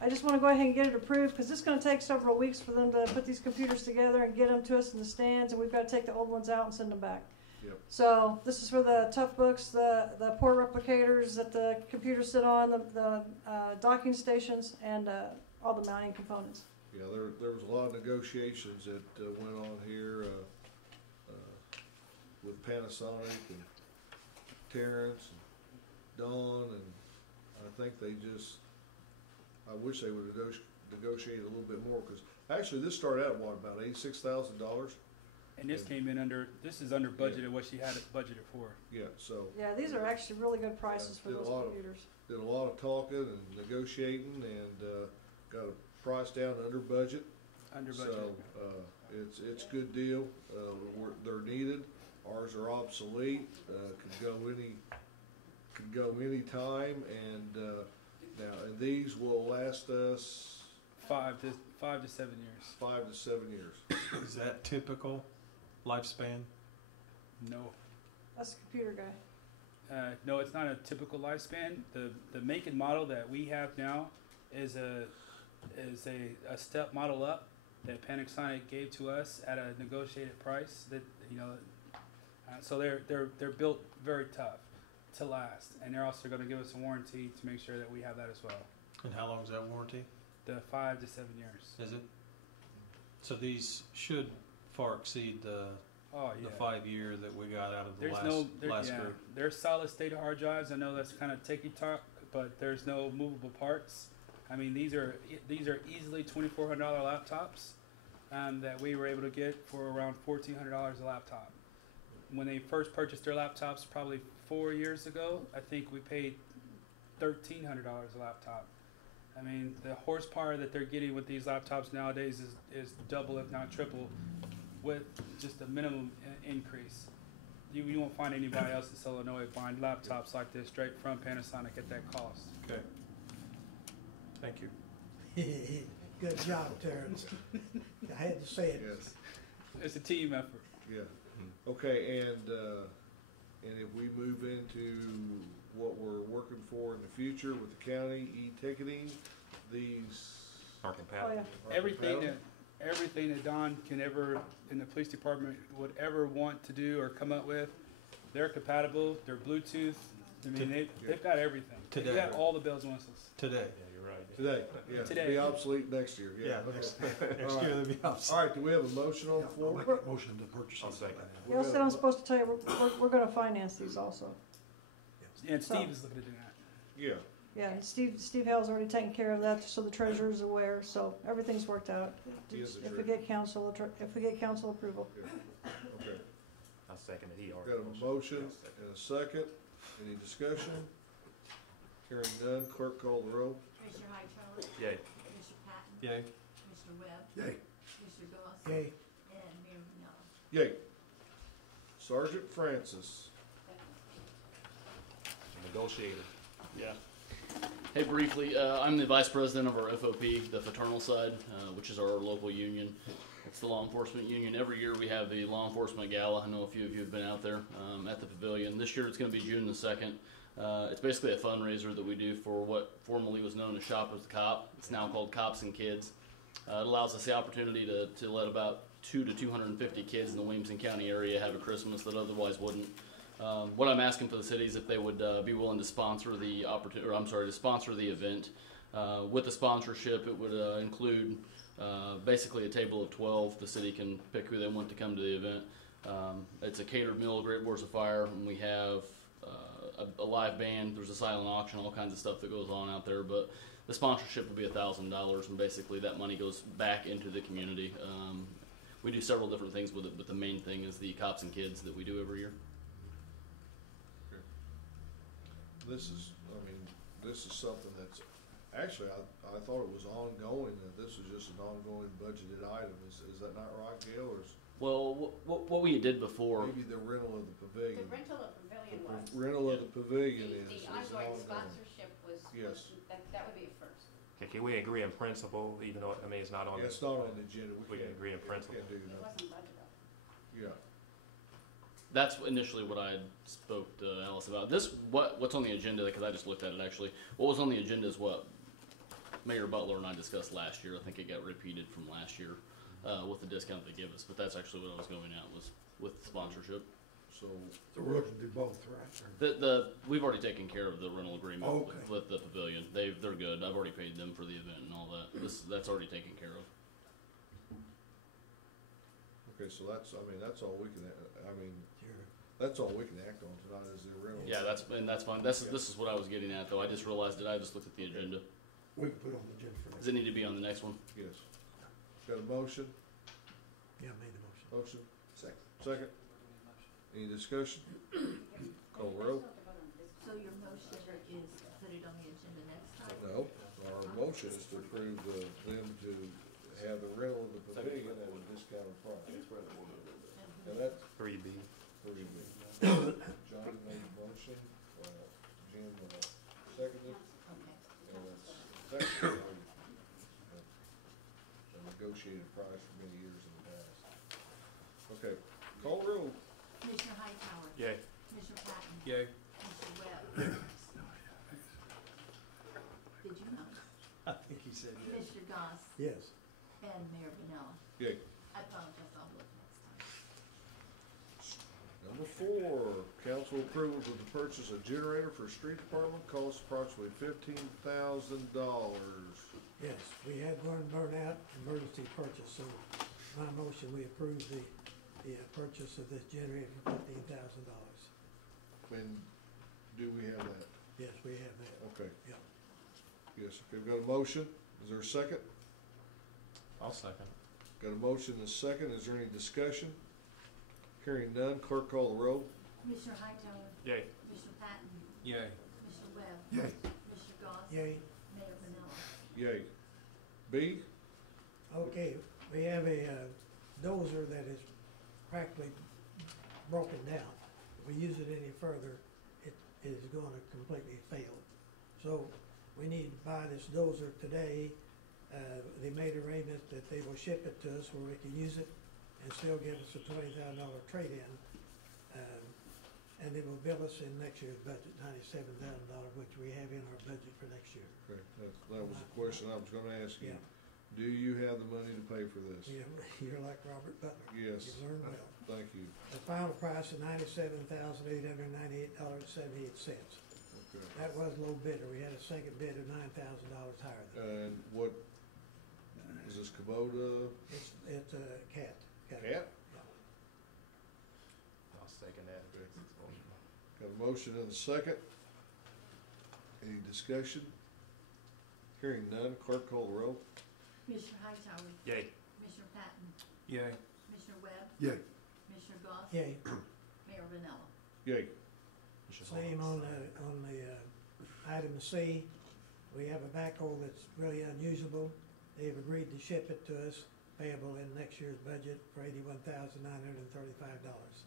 I just want to go ahead and get it approved because it's going to take several weeks for them to put these computers together and get them to us in the stands, and we've got to take the old ones out and send them back. Yep. So this is for the Tough Books, the port replicators that the computers sit on, the docking stations, and all the mounting components. Yeah, there was a lot of negotiations that went on here with Panasonic and Terrence and Don, and I think they just, I wish they would have negotiated a little bit more, because actually this started out, what, about $86,000? And this came in this is under budgeted what she had it budgeted for. Yeah, so. Yeah, these are actually really good prices for those computers. Did a lot of talking and negotiating, and got a price down under budget. Under budget. So, it's good deal. They're needed. Ours are obsolete. Could go any time, and and these will last us 5 to 7 years. 5 to 7 years. Is that typical lifespan? No. That's the computer guy. No, it's not a typical lifespan. The make and model that we have now is a step model up that Panasonic gave to us at a negotiated price. That so they're built very tough to last, and they're also going to give us a warranty to make sure that we have that as well. And how long is that warranty? The 5 to 7 years. Is it? So these should far exceed the 5 year that we got out of the last group. There's solid state hard drives. I know that's kind of ticky talk, but there's no movable parts. I mean, these are easily $2,400 laptops that we were able to get for around $1,400 a laptop. When they first purchased their laptops, probably 4 years ago, I think we paid $1,300 a laptop. I mean, the horsepower that they're getting with these laptops nowadays is double, if not triple, with just a minimum increase. You won't find anybody else in Illinois buying laptops like this straight from Panasonic at that cost. Okay. Thank you. Good job, Terrence. I had to say it. Yes. It's a team effort. Yeah. Okay, and if we move into what we're working for in the future with the county e-ticketing, these are compatible. Everything that Don can ever in the police department would ever want to do or come up with, they're compatible. They're Bluetooth. I mean, they've got everything. They've got all the bells and whistles. Today. Yeah, you're right. Today. Yeah. Today. Be obsolete next year. Yeah. Next All year right. they'll be obsolete. All right. Do we have a motion on the floor? Make a motion to purchase. I'll second. You also said I'm supposed to tell you, we're gonna finance these also. And Steve is looking to do that. Yeah. Yeah, and Steve Hale's already taken care of that, so the treasurer's aware, so everything's worked out. He is the If we get council approval. Yeah. Okay. I'll second it. He already. Got a motion and a second. Any discussion? Hearing none, clerk call the roll. Commissioner Hightower? Yay. Commissioner Patton? Yay. Commissioner Webb? Yay. Commissioner Goss? Yay. And Mayor Manella? Yay. Sergeant Francis. Negotiator. Yeah. Hey, briefly, I'm the vice president of our FOP, the fraternal side, which is our local union. It's the law enforcement union. Every year we have the law enforcement gala. I know a few of you have been out there at the pavilion. This year it's going to be June the 2nd. It's basically a fundraiser that we do for what formerly was known as Shop as the Cop. It's now called Cops and Kids. It allows us the opportunity to let about 200 to 250 kids in the Williamson County area have a Christmas that otherwise wouldn't. What I'm asking for the city is if they would be willing to sponsor the event. With the sponsorship, it would include basically a table of 12. The city can pick who they want to come to the event. It's a catered meal, a great Wars of Fire, and we have a live band. There's a silent auction, all kinds of stuff that goes on out there. But the sponsorship would be $1,000, and basically that money goes back into the community. We do several different things with it, but the main thing is the Cops and Kids that we do every year. This is something that's, actually, I thought it was ongoing, that this was just an ongoing budgeted item. Is that not right, Gail, or is? Well, what we did before. Maybe the rental of the pavilion. The rental of the pavilion was. Rental of the pavilion is. The ongoing sponsorship was. Yes. That would be a first. Okay, can we agree in principle, even though, I mean, it's not on the. It's not on the agenda. We can agree in principle. Can't do It that. wasn't budgeted. Yeah. That's initially what I spoke to Alice about. What's on the agenda, because I just looked at it actually. What was on the agenda is what Mayor Butler and I discussed last year. I think it got repeated from last year with the discount they give us. But that's actually what I was going at, was with sponsorship. So we're looking to do both, right? We've already taken care of the rental agreement Okay. with the pavilion. They're good. I've already paid them for the event and all that. That's already taken care of. Okay, so that's all we can, that's all we can act on tonight is the rental. Yeah, that's fine. This is what I was getting at, though. I just realized it. I just looked at the agenda. We can put it on the agenda for next. Does it need to be on the next one? Yes. Got a motion? Yeah, I made the motion. Motion? Second? Any discussion? Call the roll. So your motion is to put it on the agenda next time? No, our motion is to approve them to have the rental of the pavilion at a discounted price. Now that's 3B. 3B. Johnny made a motion, Jim seconded, and it's seconded. A negotiated price for many years in the past. Okay, call the roll. Commissioner Hightower. Yay. Commissioner Patton. Yay. Commissioner Webb. Did you know? I think he said yes. Commissioner Goss. Yes. And Mayor Vanilla. Yay. I apologize, I'll look next time. Number 4, council approval of the purchase of generator for street department, costs approximately $15,000. Yes, we had one burn out, emergency purchase, so my motion, we approve the purchase of this generator for $15,000. When do we have that? Yes, we have that. Okay. Yeah. Yes, okay, we've got a motion. Is there a second? I'll second. Got a motion and a second. Is there any discussion? Hearing none, clerk call the roll. Commissioner Hightower. Yay. Commissioner Patton. Yay. Commissioner Webb. Yay. Commissioner Goss. Yay. Mayor Vanilla. Yay. B? Okay, we have a dozer that is practically broken down. If we use it any further, it is gonna completely fail. So we need to buy this dozer today. They made arrangements that they will ship it to us where we can use it and still give us a $20,000 trade-in. And they will bill us in next year's budget, $97,000, which we have in our budget for next year. Okay, that was a question I was gonna ask you. Yeah. Do you have the money to pay for this? Yeah, you're like Robert Butler. Yes. You learned well. Thank you. The final price of $97,898.78. Okay. That was low bidder. We had a second bid of $9,000 higher than that. And what, is this Kubota? It's a cat. Cat? Yeah. I'll second that. Got a motion and a second. Any discussion? Hearing none, clerk call the roll. Commissioner Hightower. Yay. Commissioner Patton. Yay. Commissioner Webb. Yay. Commissioner Goss. Yay. Mayor Vanilla. Yay. Same on the item C. We have a backhoe that's really unusable. They've agreed to ship it to us, payable in next year's budget for $81,935.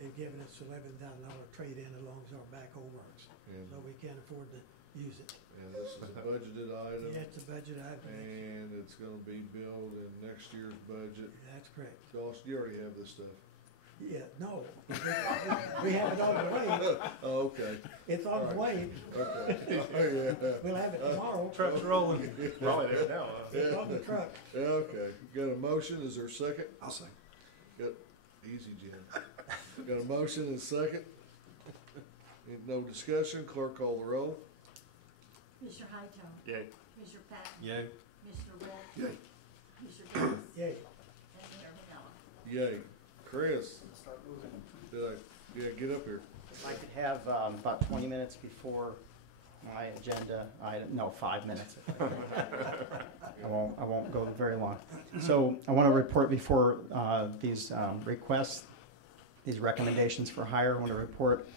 They've given us $11,000 trade-in as long as our backhoe works. And, So we can't afford to use it. and this is a budgeted item. Yeah, it's a budget item. And it's gonna be billed in next year's budget. That's correct. Dawson, you already have this stuff. Yeah, no. We have it on the way. Oh, okay. It's on the way. Okay. Oh, yeah. We'll have it tomorrow. Truck's rolling. Probably there now. It's on the truck. Yeah, okay. Got a motion, is there a second? I'll say. Got, easy, Jim. Got a motion and a second? No discussion, clerk call the roll. Commissioner Hightower. Yay. Commissioner Patton. Yay. Commissioner Webb. Yay. Commissioner Goss. Yay. And Mayor Vanilla. Yay. Chris, get up here. I could have about 20 minutes before my agenda item, no, 5 minutes. I won't go very long. So I want to report before these requests, these recommendations for hire. I want to report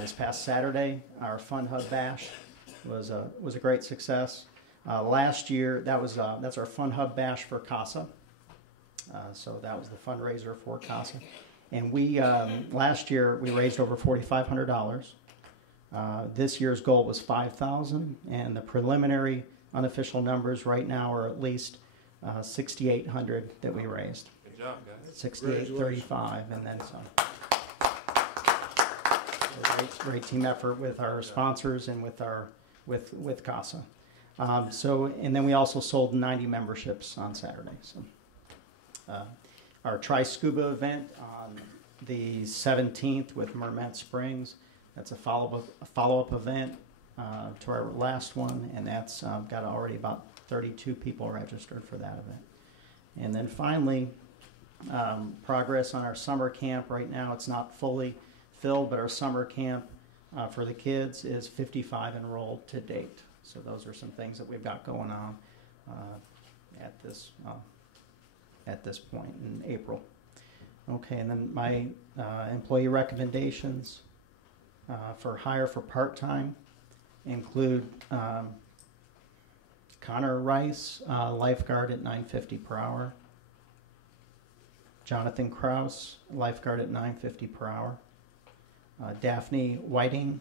this past Saturday, our Fun Hub Bash was a great success. Last year, that's our Fun Hub Bash for CASA. So that was the fundraiser for CASA. And we, last year, we raised over $4,500. This year's goal was $5,000, and the preliminary unofficial numbers right now are at least $6,800 that we raised. Good job, guys. $6,835, and then some. Great team effort with our sponsors and with CASA. And then we also sold 90 memberships on Saturday. So. Our Tri-Scuba event on the 17th with Mermet Springs. That's a follow-up event to our last one, and that's got already about 32 people registered for that event. And then finally, progress on our summer camp. Right now it's not fully filled, but our summer camp for the kids is 55 enrolled to date. So those are some things that we've got going on at this point in April. Okay, and then my employee recommendations for hire for part-time include Connor Rice, lifeguard at $9.50 per hour. Jonathan Kraus, lifeguard at $9.50 per hour. Daphne Whiting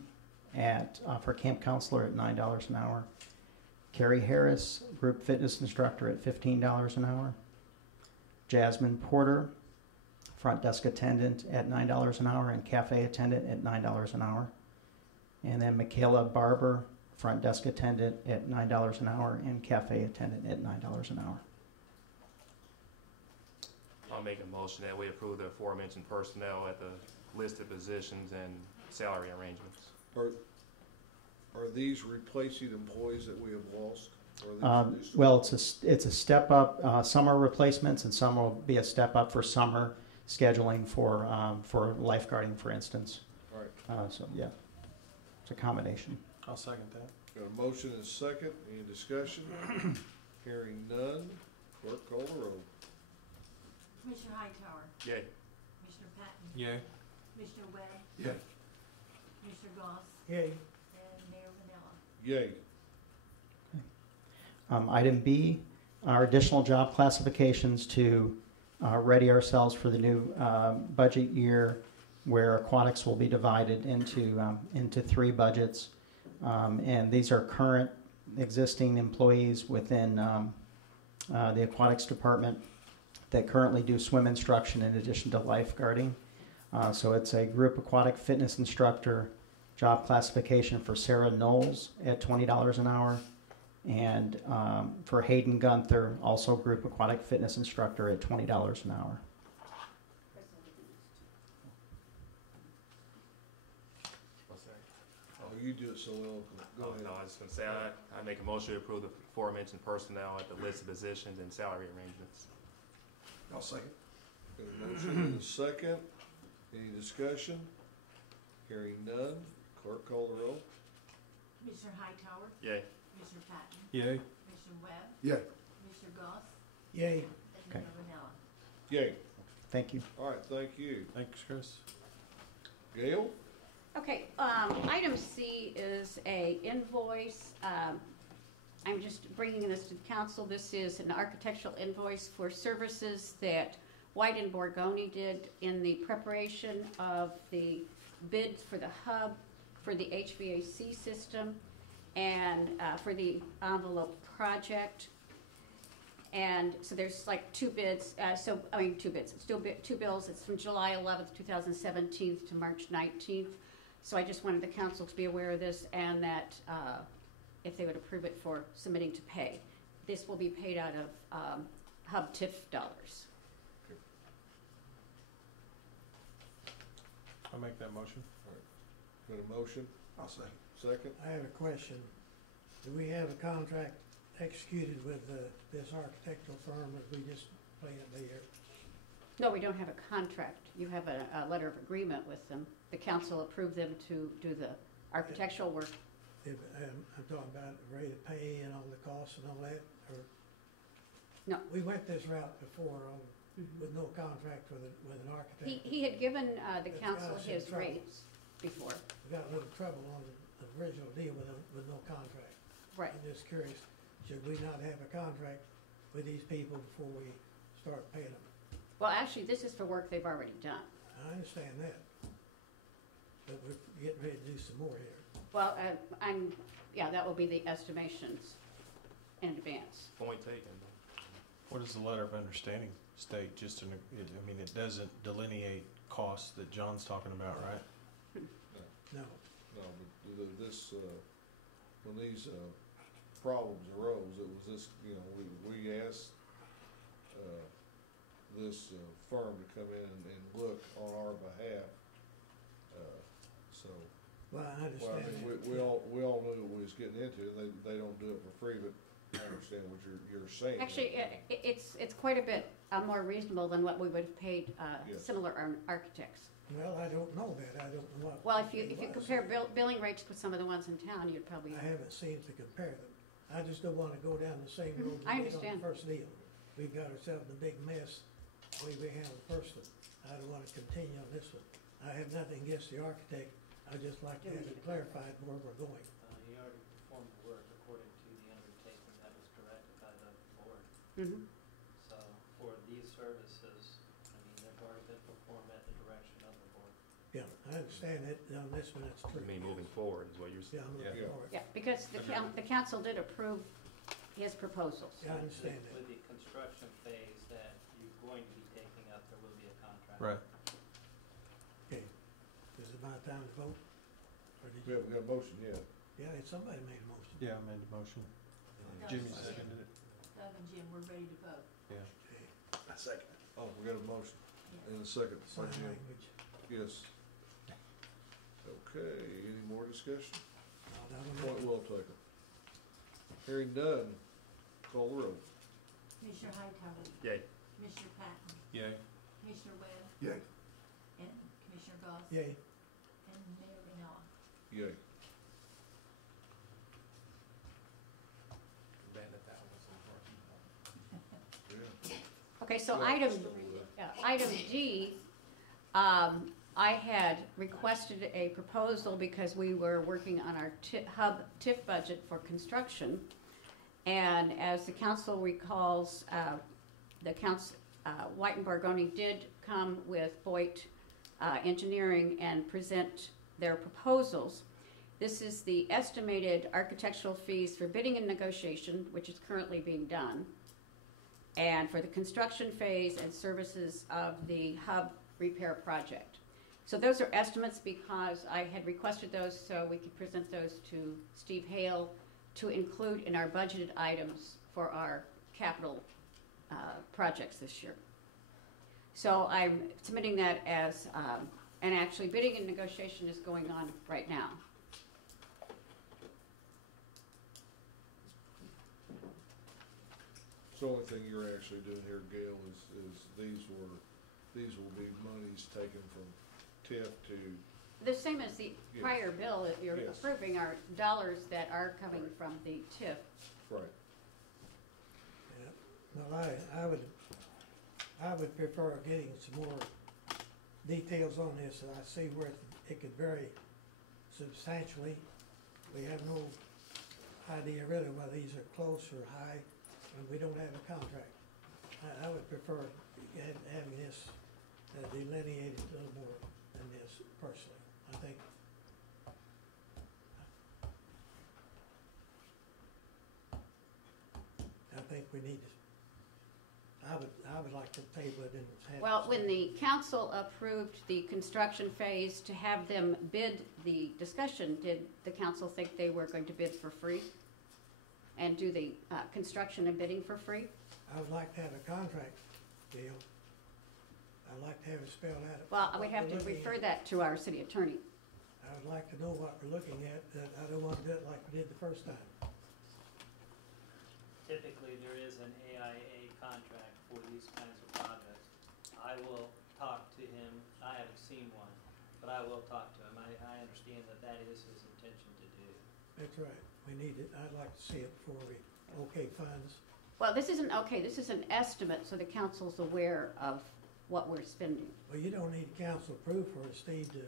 for camp counselor at $9 an hour. Carrie Harris, group fitness instructor at $15 an hour. Jasmine Porter, front desk attendant at $9 an hour and cafe attendant at $9 an hour. And then Michaela Barber, front desk attendant at $9 an hour and cafe attendant at $9 an hour. I'll make a motion that we approve the aforementioned personnel at the listed positions and salary arrangements. Are these replacing employees that we have lost? Or are these Well, it's a step up. Some are replacements, and some will be a step up for summer scheduling for lifeguarding, for instance. All right. So yeah, it's a combination. I'll second that. Got a motion and a second. Any discussion? Hearing none. Clerk, call the roll. Commissioner Hightower? Yay. Commissioner Patton? Yay. Commissioner Webb? Yay. Commissioner Goss? Yay. And Mayor Vanilla? Yay. Item B, our additional job classifications to ready ourselves for the new budget year, where aquatics will be divided into 3 budgets, and these are current existing employees within the aquatics department that currently do swim instruction in addition to lifeguarding. So it's a group aquatic fitness instructor job classification for Sarah Knowles at $20 an hour. And for Hayden Gunther, also group aquatic fitness instructor at $20 an hour. What's that? Oh, you do it so well. Go ahead. No, I was just going to say, I make a motion to approve the aforementioned personnel at the listed positions and salary arrangements. I'll second. Got a motion and a second. Any discussion? Hearing none. Clerk, call the roll. Commissioner Hightower? Yay. Commissioner Patton? Yay. Commissioner Webb? Yay. Commissioner Goss? Yay. And Okay. Mayor Vanilla? Yay. Thank you. All right, thank you. Thanks, Chris. Gail? Okay, item C is a invoice. I'm just bringing this to the council. This is an architectural invoice for services that White and Borgoni did in the preparation of the bids for the hub, for the HVAC system, and for the envelope project. And so there's like 2 bids. 2 bids. It's still 2 bills. It's from July 11th, 2017 to March 19th. So I just wanted the council to be aware of this, and that if they would approve it for submitting to pay. This will be paid out of hub TIF dollars. I'll make that motion. All right. Got a motion? I'll say. Second? I have a question. Do we have a contract executed with this architectural firm that we just played up there? No, we don't have a contract. You have a letter of agreement with them. The council approved them to do the architectural work. I'm talking about rate of pay and all the costs and all that, or? No. We went this route before with no contract with an architect. He had given the It's council got us in his trouble. rates before. We got a little trouble on the original deal with no contract. Right. I'm just curious, should we not have a contract with these people before we start paying them? Well, actually, this is for work they've already done. I understand that, but we're getting ready to do some more here. Well, that will be the estimations in advance. Point taken. What does the letter of understanding state? It doesn't delineate costs that John's talking about, right? No. No, but this, when these problems arose, it was this, we asked this firm to come in and look on our behalf. Well, I understand that. We all knew what we was getting into. They don't do it for free, but I understand what you're saying. Actually, it's quite a bit more reasonable than what we would have paid Yes. similar architects. Well, I don't know that. I don't know what. Well, if you it was. compare billing rates with some of the ones in town, you'd probably. I haven't seen to compare them. I just don't wanna go down the same road I we did on understand. the first deal. We've got ourselves in a big mess, the way we handled the first one. I don't wanna continue on this one. I have nothing against the architect. I'd just like to have it clarified where we're going. He already performed the work according to the undertaking that was Mhm. So for these services, I mean, they've already been performed at the direction of the board. Yeah, I understand that, on this one, it's true. I mean, moving forward is what you're Yeah, saying. I'm looking forward. Yeah, because the council did approve his proposals. Yeah, I understand that. With the construction phase that you're going to be taking up, there will be a contract. Right. Okay, is it my time to vote? Or did We you? haven't got a motion yet. Yeah, somebody made a motion. Yeah, I made the motion. Jimmy seconded it. Doug and Jim, we're ready to vote. Yeah. A second. Oh, we got a motion and a second. Sign By Jim. language. Yes. Okay, any more discussion? No, no, no. Point well taken. Hearing none, call the roll. Commissioner Hightower. Yay. Commissioner Patton. Yay. Commissioner Webb. Yay. And Commissioner Goss. Yay. And Mayor Renal. Yay. Okay, so Yeah. item D, I had requested a proposal because we were working on our hub TIF budget for construction. And as the council recalls, the council, White and Bargoni did come with Boyd Engineering and present their proposals. This is the estimated architectural fees for bidding and negotiation, which is currently being done, and for the construction phase and services of the hub repair project. So those are estimates because I had requested those so we could present those to Steve Hale to include in our budgeted items for our capital projects this year. So I'm submitting that as, and actually bidding and negotiation is going on right now. So the only thing you're actually doing here, Gail, is these will be monies taken from TIF to, The same as the Yes. prior bill that you're Yes. approving are dollars that are coming from the TIF. right. Yeah. Well, I would prefer getting some more details on this, and I see where it could vary substantially. We have no idea really whether these are close or high, and we don't have a contract. I would prefer having this delineated a little more than this personally. I think we need to, I would like to table it and have. Well, when the council approved the construction phase to have them bid the discussion, did the council think they were going to bid for free? And do the construction and bidding for free? I would like to have a contract, Gail. I'd like to have it spelled out. Well, I would have to what we're looking refer at. that to our city attorney. I would like to know what we're looking at. I don't want to do it like we did the first time. Typically, there is an AIA contract for these kinds of projects. I will talk to him. I haven't seen one, but I will talk to him. I understand that is his intention to do. That's right. We need it. I'd like to see it before we okay funds. Well, this isn't okay. This is an estimate, so the council's aware of what we're spending. Well, you don't need council approval for Steve to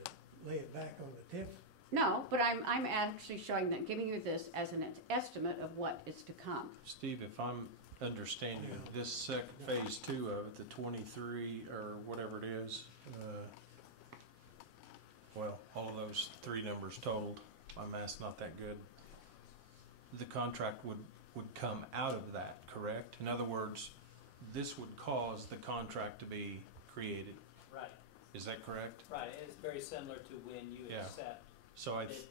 lay it back on the TIF. No, but I'm actually showing that, giving you this as an estimate of what is to come. Steve, if I'm understanding, this phase 2 of it, the 23 or whatever it is, well, all of those three numbers totaled, my math's not that good. The contract would come out of that, correct? In other words, this would cause the contract to be created. Right, Is that correct? right. It's very similar to when you Yeah. accept. So I, bid-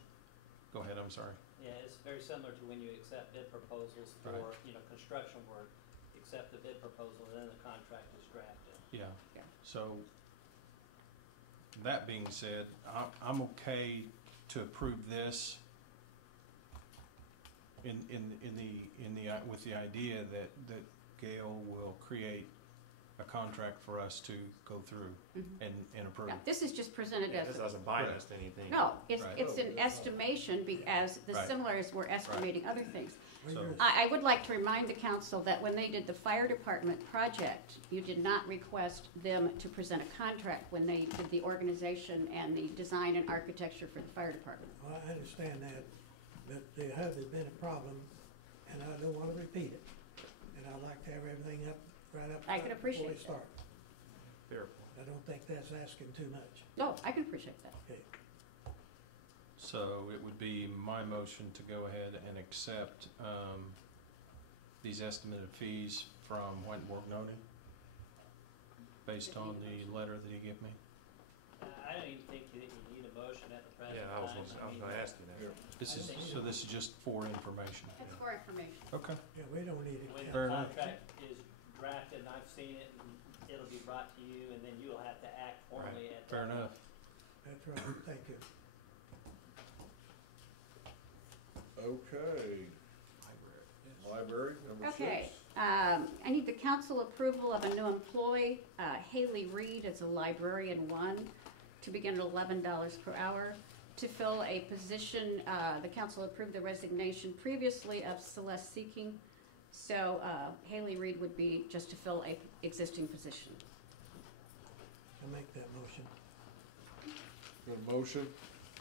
go ahead, I'm sorry. Yeah, it's very similar to when you accept bid proposals for, Right. construction work. Accept the bid proposal, and then the contract is drafted. Yeah. Yeah. So, that being said, I'm okay to approve this with the idea that Gail will create a contract for us to go through and approve. Yeah, this is just presented as. This doesn't bind us to anything. No, it's, Right. it's an estimation as the Right. similar as we're estimating other things. So, I would like to remind the council that when they did the fire department project, you did not request them to present a contract when they did the organization and the design and architecture for the fire department. Well, I understand that, but the hub has been a problem, and I don't want to repeat it. And I'd like to have everything up, right up I can front before we appreciate that. start. Fair point. I don't think that's asking too much. No, I can appreciate that. Okay. So it would be my motion to go ahead and accept these estimated fees from White Borgnoni based on the letter that he gave me. I don't even think that you need a motion at the present Yeah, I was time. gonna ask you that. This is, so this is just for information. That's for information. Okay. Yeah, we don't need it. When the Fair enough. contract is drafted, and I've seen it, and it'll be brought to you, and then you'll have to act formally at that. Fair enough. That's right, thank you. Okay. Library, number 6. Okay, I need the council approval of a new employee, Haley Reed as a librarian 1, to begin at $11 per hour. To fill a position, the council approved the resignation previously of Celeste Seeking, so Haley Reed would be just to fill a existing position. I'll make that motion. Got a motion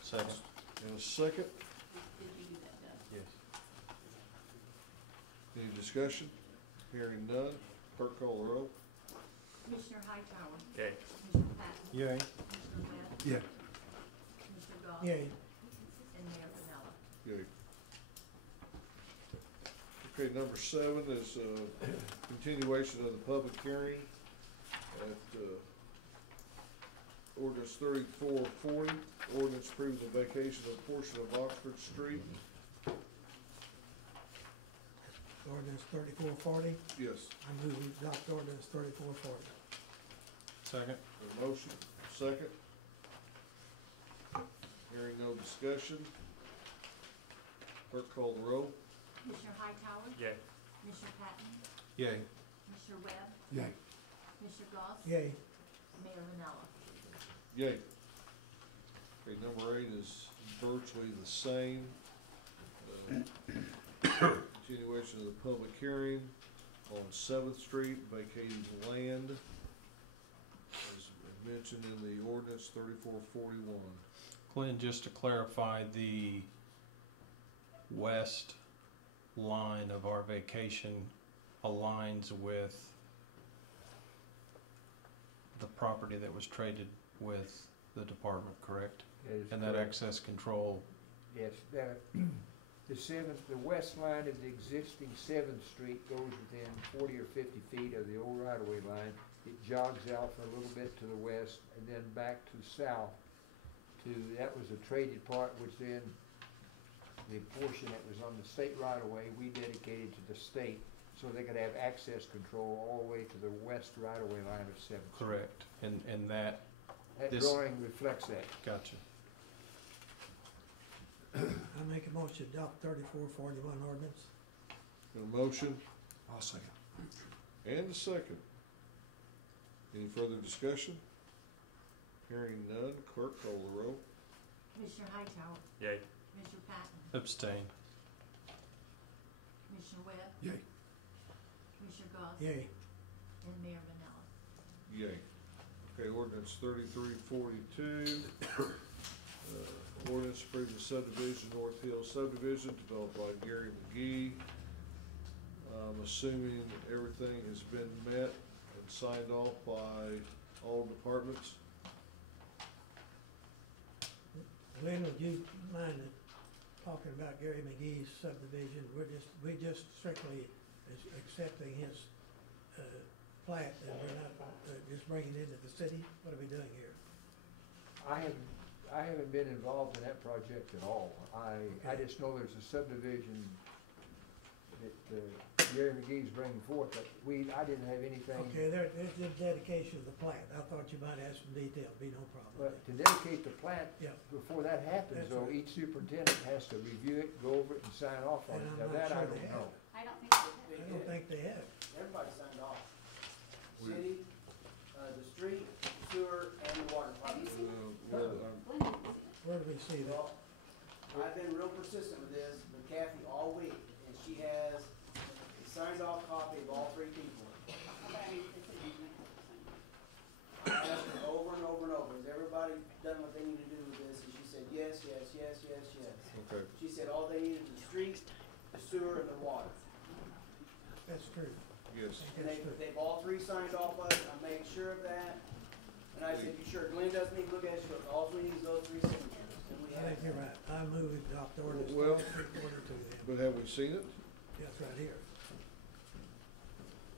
Second. and a second. Did you do that, Doug? Yes. Any discussion? Hearing none. Clerk call the roll. Commissioner Hightower. Okay. Commissioner Patton. Yay. Commissioner Webb. Yeah. Commissioner Goff. Yay. And Mayor Vanella. Yay. Okay, number 7 is continuation of the public hearing at ordinance 3440, ordinance approving the vacation of a portion of Oxford Street. Ordinance 3440, Yes. I move we adopt ordinance 3440. Second. A motion, second. Hearing no discussion. Clerk call the roll. Commissioner Hightower. Yeah. Commissioner Patton. Yay. Commissioner Webb. Yay. Commissioner Goss. Yay. Mayor Vanella. Yay. Okay, number 8 is virtually the same. Continuation of the public hearing on 7th Street, vacating land, as mentioned in the ordinance 3441. Glenn, just to clarify, the west line of our vacation aligns with the property that was traded with the department, correct? And that access control, Yes, the west line of the existing 7th Street goes within 40 or 50 feet of the old right-of-way line. It jogs out for a little bit to the west and then back to south that was a traded part, which then the portion that was on the state right-of-way, we dedicated to the state so they could have access control all the way to the west right-of-way line of 7th Street. correct, and that, That this- drawing reflects that. gotcha. I make a motion to adopt 3441 ordinance. Got a motion I'll second. and a second. Any further discussion? Hearing none, clerk call the roll. Commissioner Hightower. Yay. Commissioner Patton. Abstain. Commissioner Webb. Yay. Commissioner Goss. Yay. And Mayor Vanella. Yay. Okay, ordinance 3342. Ordinance approving subdivision, North Hill subdivision, developed by Gary McGee. I'm assuming everything has been met and signed off by all departments. Glenn, would you mind talking about Gary McGee's subdivision? We just strictly is accepting his plat, and we're not just bringing it into the city? What are we doing here? I haven't been involved in that project at all. I just know there's a subdivision that Gary McGee's bringing forth, but I didn't have anything. Okay, there's the dedication of the plat. I thought you might have some detail, be no problem. But to dedicate the plat, Yeah. before that happens, That's though, right. each superintendent has to review it, go over it, and sign off on And it. I'm Now not that sure I they don't have. know. I don't think so. I don't think they have. Everybody signed off. City, the street, sewer, and the water department. Where do we see that? Well, I've been real persistent with this, with Kathy all week, and she has a signed off copy of all 3 people. I asked her over and over and over, has everybody done what they need to do with this? And she said, yes, yes, yes, yes, yes. Okay. She said all they needed was the street, the sewer, and the water. That's true. Yes. And they've all three signed off on it, I made sure of that. And I said, you sure Glenn doesn't need to look at it, sure, all we need is those three signatures. And we I have think you're right. I move it, adopt ordinance Well, 2342 then. But have we seen it? Yeah, it's right here.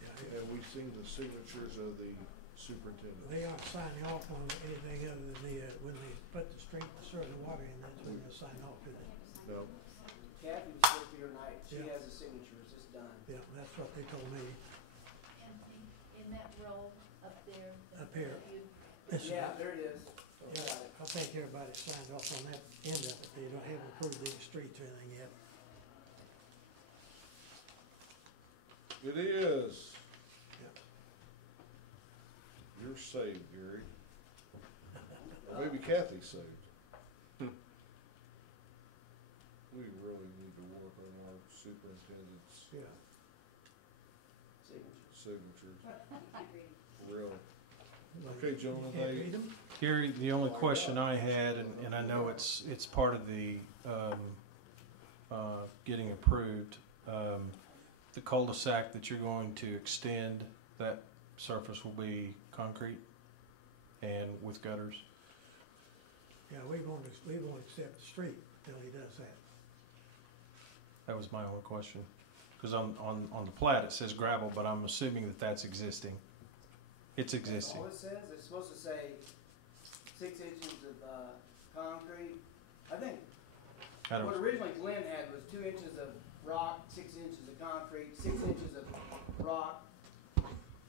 Yeah, here. Have we seen the signatures of the superintendent? They aren't signing off on anything other than when they put the street, the water in, that's when they'll sign off to it. No. Kathy was supposed to be here tonight, she Yeah. has the signatures, it's done. Yeah, that's what they told me. And in that row up there. Up here. You- Yeah, there it is. Yeah, I think everybody signed off on that end of it. They haven't approved any streets or anything yet. It is. Yep. You're saved, Gary. Or maybe Kathy's saved. We really need to work on our superintendent's Yeah. signatures. Really. Okay, gentlemen, Can't read them? Gary, the only question I had, and I know it's part of the getting approved, the cul-de-sac that you're going to extend, that surface will be concrete and with gutters? Yeah, we won't accept the street till he does that. That was my only question. Because on the plat, it says gravel, but I'm assuming that that's existing. It's existing. All it says, it's supposed to say 6 inches of concrete. I think what originally Glenn had was 2 inches of rock, 6 inches of concrete, 6 inches of rock,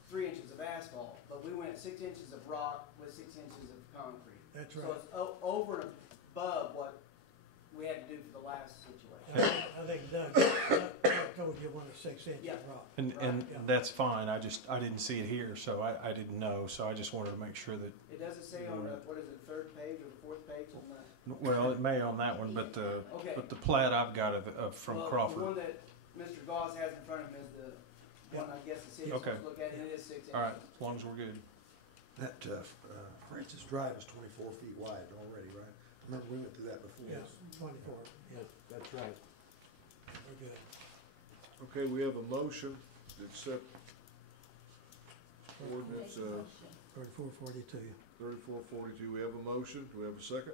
3 inches of asphalt. But we went 6 inches of rock with 6 inches of concrete. That's right. So it's over and above what we had to do for the last situation. I think Doug told you 1 to 6 inches Yeah. rock. And Yeah. that's fine. I didn't see it here, so I didn't know. So I just wanted to make sure that. It doesn't say on the, what is it, 3rd page or the 4th page on the. Well, it may on that one, but the Okay. plat I've got from Well, Crawford. the one that Mr. Goss has in front of him is the one I guess the city's Okay. supposed to look at, and it is 6 inches. All right, as long as we're good. That Francis Drive is 24 feet wide already, right? I remember we went through that before. Yes, 24, yeah, That's right. we're good. Okay, we have a motion to accept ordinance 3442. 3442. We have a motion. Do we have a second?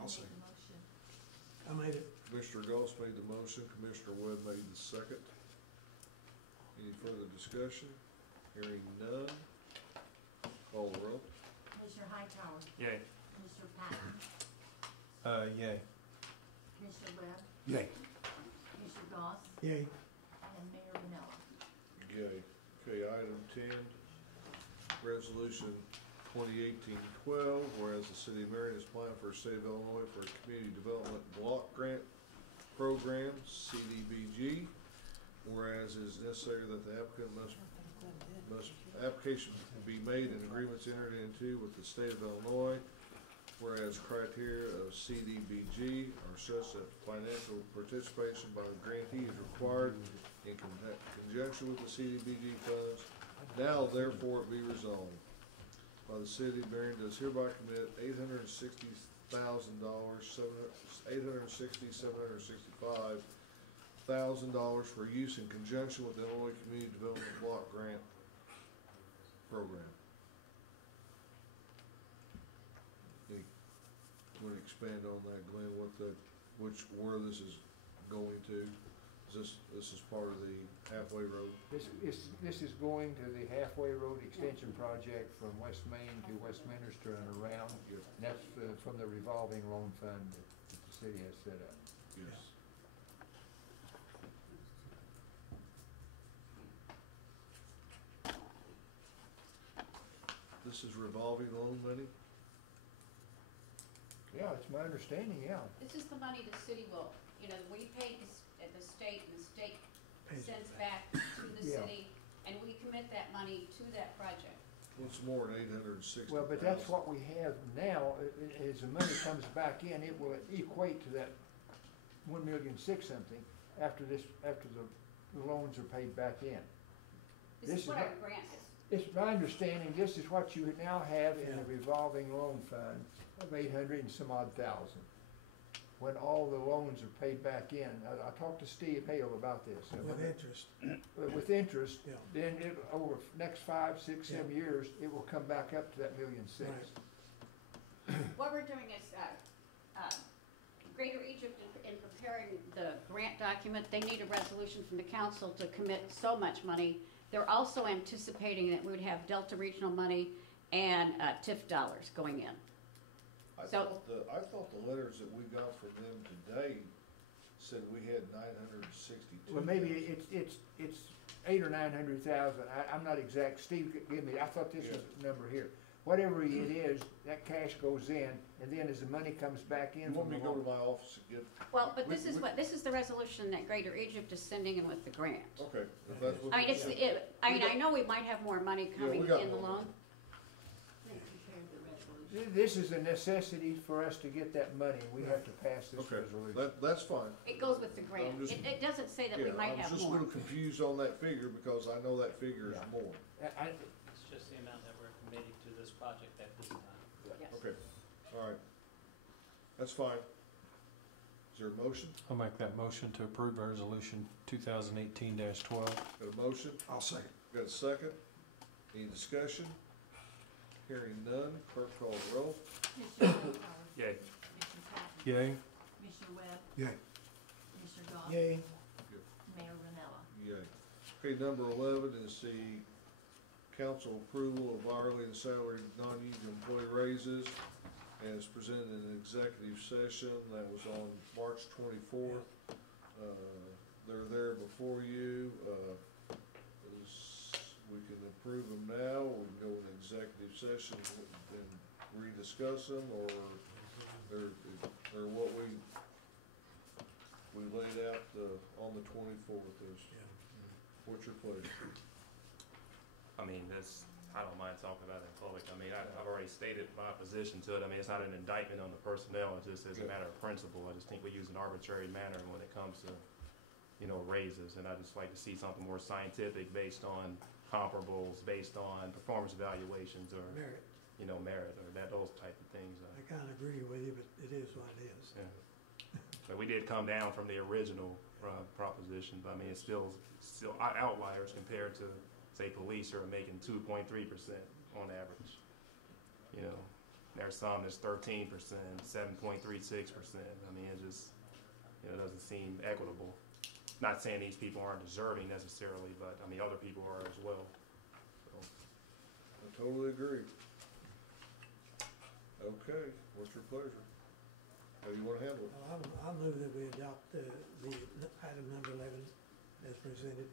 I'll second. I made it. Commissioner Goss made the motion. Commissioner Webb made the second. Any further discussion? Hearing none. Call the roll. Commissioner Hightower, Yay. Commissioner Patton, Yay. Commissioner Webb, Yay. Commissioner Goss, Yay. and Mayor Manella. Yay. Okay, item 10, resolution 2018-12, whereas the city of Marion is applying for a state of Illinois for a community development block grant program, CDBG, whereas it is necessary that the applicant must application be made and agreements entered into with the state of Illinois, whereas criteria of CDBG are such that financial participation by the grantee is required in conjunction with the CDBG funds. Now therefore it be resolved by the city of Marion does hereby commit $765,000 for use in conjunction with the Illinois Community Development Block Grant Program. You want to expand on that, Glenn, where this is going to? This is part of the halfway road? This is going to the halfway road extension project from West Main to Westminster and around. And that's from the revolving loan fund that the city has set up. Yes. This is revolving loan money? Yeah, it's my understanding, yeah. This is the money the city will, we pay at the state, and the state sends back to the Yeah. city, and we commit that money to that project. What's more than 860? Well, but that's what we have now. As the money comes back in, it will equate to that 1,006,000 something after the loans are paid back in. This is what our grant is. It's my understanding, this is what you now have in the revolving loan fund of 800 and some odd thousand. when all the loans are paid back in. I talked to Steve Hale about this. With interest. With interest, Yeah. then it, over next 5, 6, 7 years, it will come back up to that $1.6 million. What we're doing is, Greater Egypt, in preparing the grant document, they need a resolution from the council to commit so much money. They're also anticipating that we would have Delta Regional money and TIF dollars going in. I thought the letters that we got from them today said we had 962. Well, maybe it's 800,000 or 900,000. I'm not exact. Steve, give me. I thought this was the number here. Whatever it is, that cash goes in, and then as the money comes back in. You want me to go to my office and get? Well, but this is the resolution that Greater Egypt is sending in with the grant. Okay, if that's what. I mean, I know we might have more money coming in the loan. This is a necessity for us to get that money. We have to pass this resolution. That's fine. It goes with the grant. It doesn't say that we might have more. I was just a little confused on that figure because I know that figure is more. It's just the amount that we're committing to this project at this time. Yes. Okay, all right. That's fine. Is there a motion? I'll make that motion to approve resolution 2018-12. Got a motion? I'll second. Got a second? Any discussion? Hearing none, clerk call the roll. Commissioner Howard. Yay. Commissioner Patton. Yay. Commissioner Webb. Yay. Commissioner Goss. Yay. Mayor Ranella. Yay. Okay, number 11 is the council approval of hourly and salaried non-union employee raises as presented in an executive session that was on March 24th. They're there before you. We can approve them now, we can go in executive session and rediscuss them, or they're what we laid out on the 24th. What's your pleasure? I mean, I don't mind talking about it in public. I mean, I've already stated my position to it. I mean, it's not an indictment on the personnel, it's just as a matter of principle. I just think we use an arbitrary manner when it comes to, raises, and I just like to see something more scientific based on comparables, based on performance evaluations, or Merit. Merit, or those type of things. I kind of agree with you, but it is what it is. Yeah. But we did come down from the original proposition, but I mean, it's still outliers compared to, say, police are making 2.3% on average. There's some that's 13%, 7.36%. I mean, it just, doesn't seem equitable. Not saying these people aren't deserving necessarily, but I mean, other people are as well. So. I totally agree. Okay, what's your pleasure? How do you want to handle it? I'll move that we adopt the item number 11 as presented.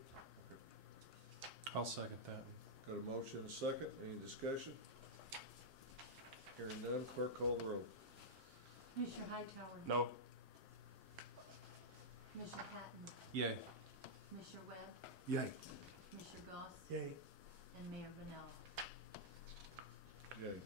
I'll second that. Got a motion and a second. Any discussion? Hearing none, clerk call the roll. Commissioner Hightower. No. Commissioner Patton. Yay. Commissioner Webb. Yay. Commissioner Goss. Yay. And Mayor Ranella. Yay.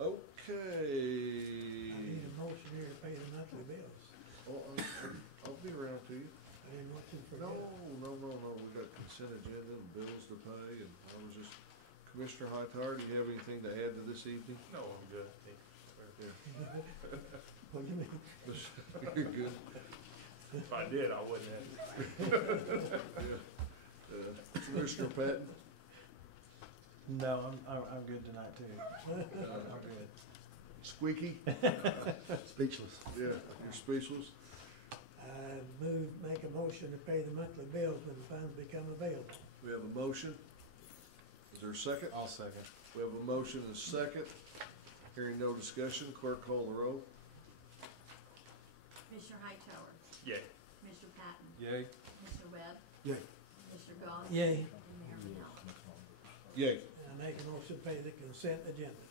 Okay. I need a motion here to pay the monthly bills. Oh, I'll be around to you. I didn't want you to forget. No. We got consent agenda and bills to pay, and I was just, Commissioner Hightower, do you have anything to add to this evening? No, I'm good. What do you mean? You're good. If I did, I wouldn't have. Commissioner Patton? No, I'm good tonight too. I'm good. Squeaky? Speechless. Yeah, you're speechless? Make a motion to pay the monthly bills when the funds become available. We have a motion. Is there a second? I'll second. We have a motion and a second. Hearing no discussion, clerk call the roll. Commissioner Hightower. Yay. Commissioner Patton. Yay. Commissioner Webb. Yay. Commissioner Goss. Yay. And Mayor Ranella. Yay. And I make a motion to pay the consent agenda.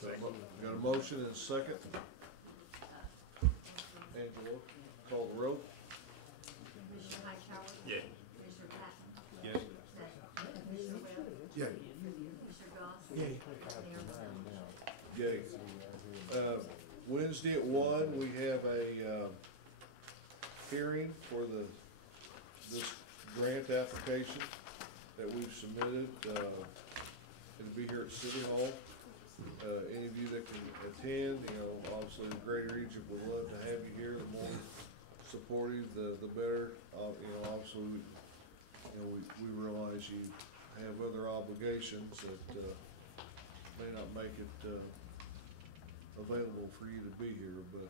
Got a motion and a second. Angela, call the roll. Commissioner Hightower. Yay. Commissioner Patton. Yay. Commissioner Webb. Yay. Commissioner Goss. Yay. Yay. Wednesday at 1, we have a hearing for this grant application that we've submitted. It'll be here at City Hall. Any of you that can attend, obviously the greater Egypt would love to have you here. The more supportive, the better. Obviously, we realize you have other obligations that may not make it available for you to be here, but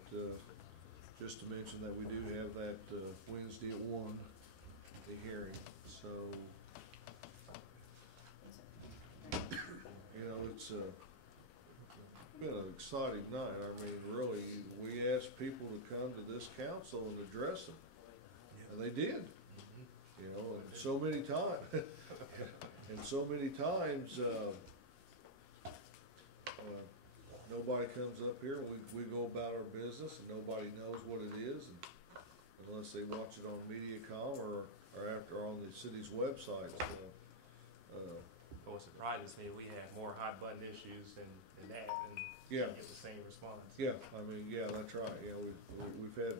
just to mention that we do have that Wednesday at 1, the hearing. So, it's been an exciting night. I mean, really, we asked people to come to this council and address them, and they did. And so many times, nobody comes up here. We go about our business, and nobody knows what it is, unless they watch it on MediaCom or after on the city's website. What surprises me, we had more hot button issues than that, and yeah, get the same response. Yeah, I mean, yeah, that's right. We've had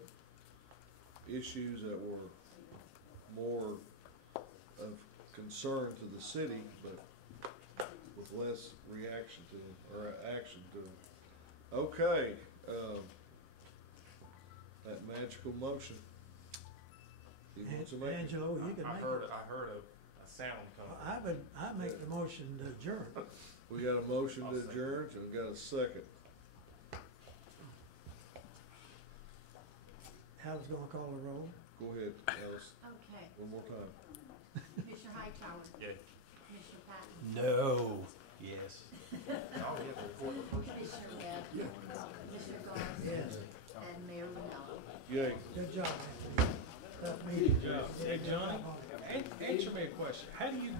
issues that were more of concern to the city, but with less reaction to them, or action to them. Okay, that magical motion. Angelo, you can I make heard it. a sound coming. I make the motion to adjourn. We got a motion to adjourn, and we got a second. Hal's gonna call the roll. Go ahead, Alice. Okay. One more time. Commissioner Hightower. Yeah. Commissioner Patton. No. Yes. Commissioner Webb. Commissioner Garza. Yes. And Mayor Ronaldo. Yay. Good job, Anthony. Tough meeting. Good job. Hey, Johnny, answer me a question. How do you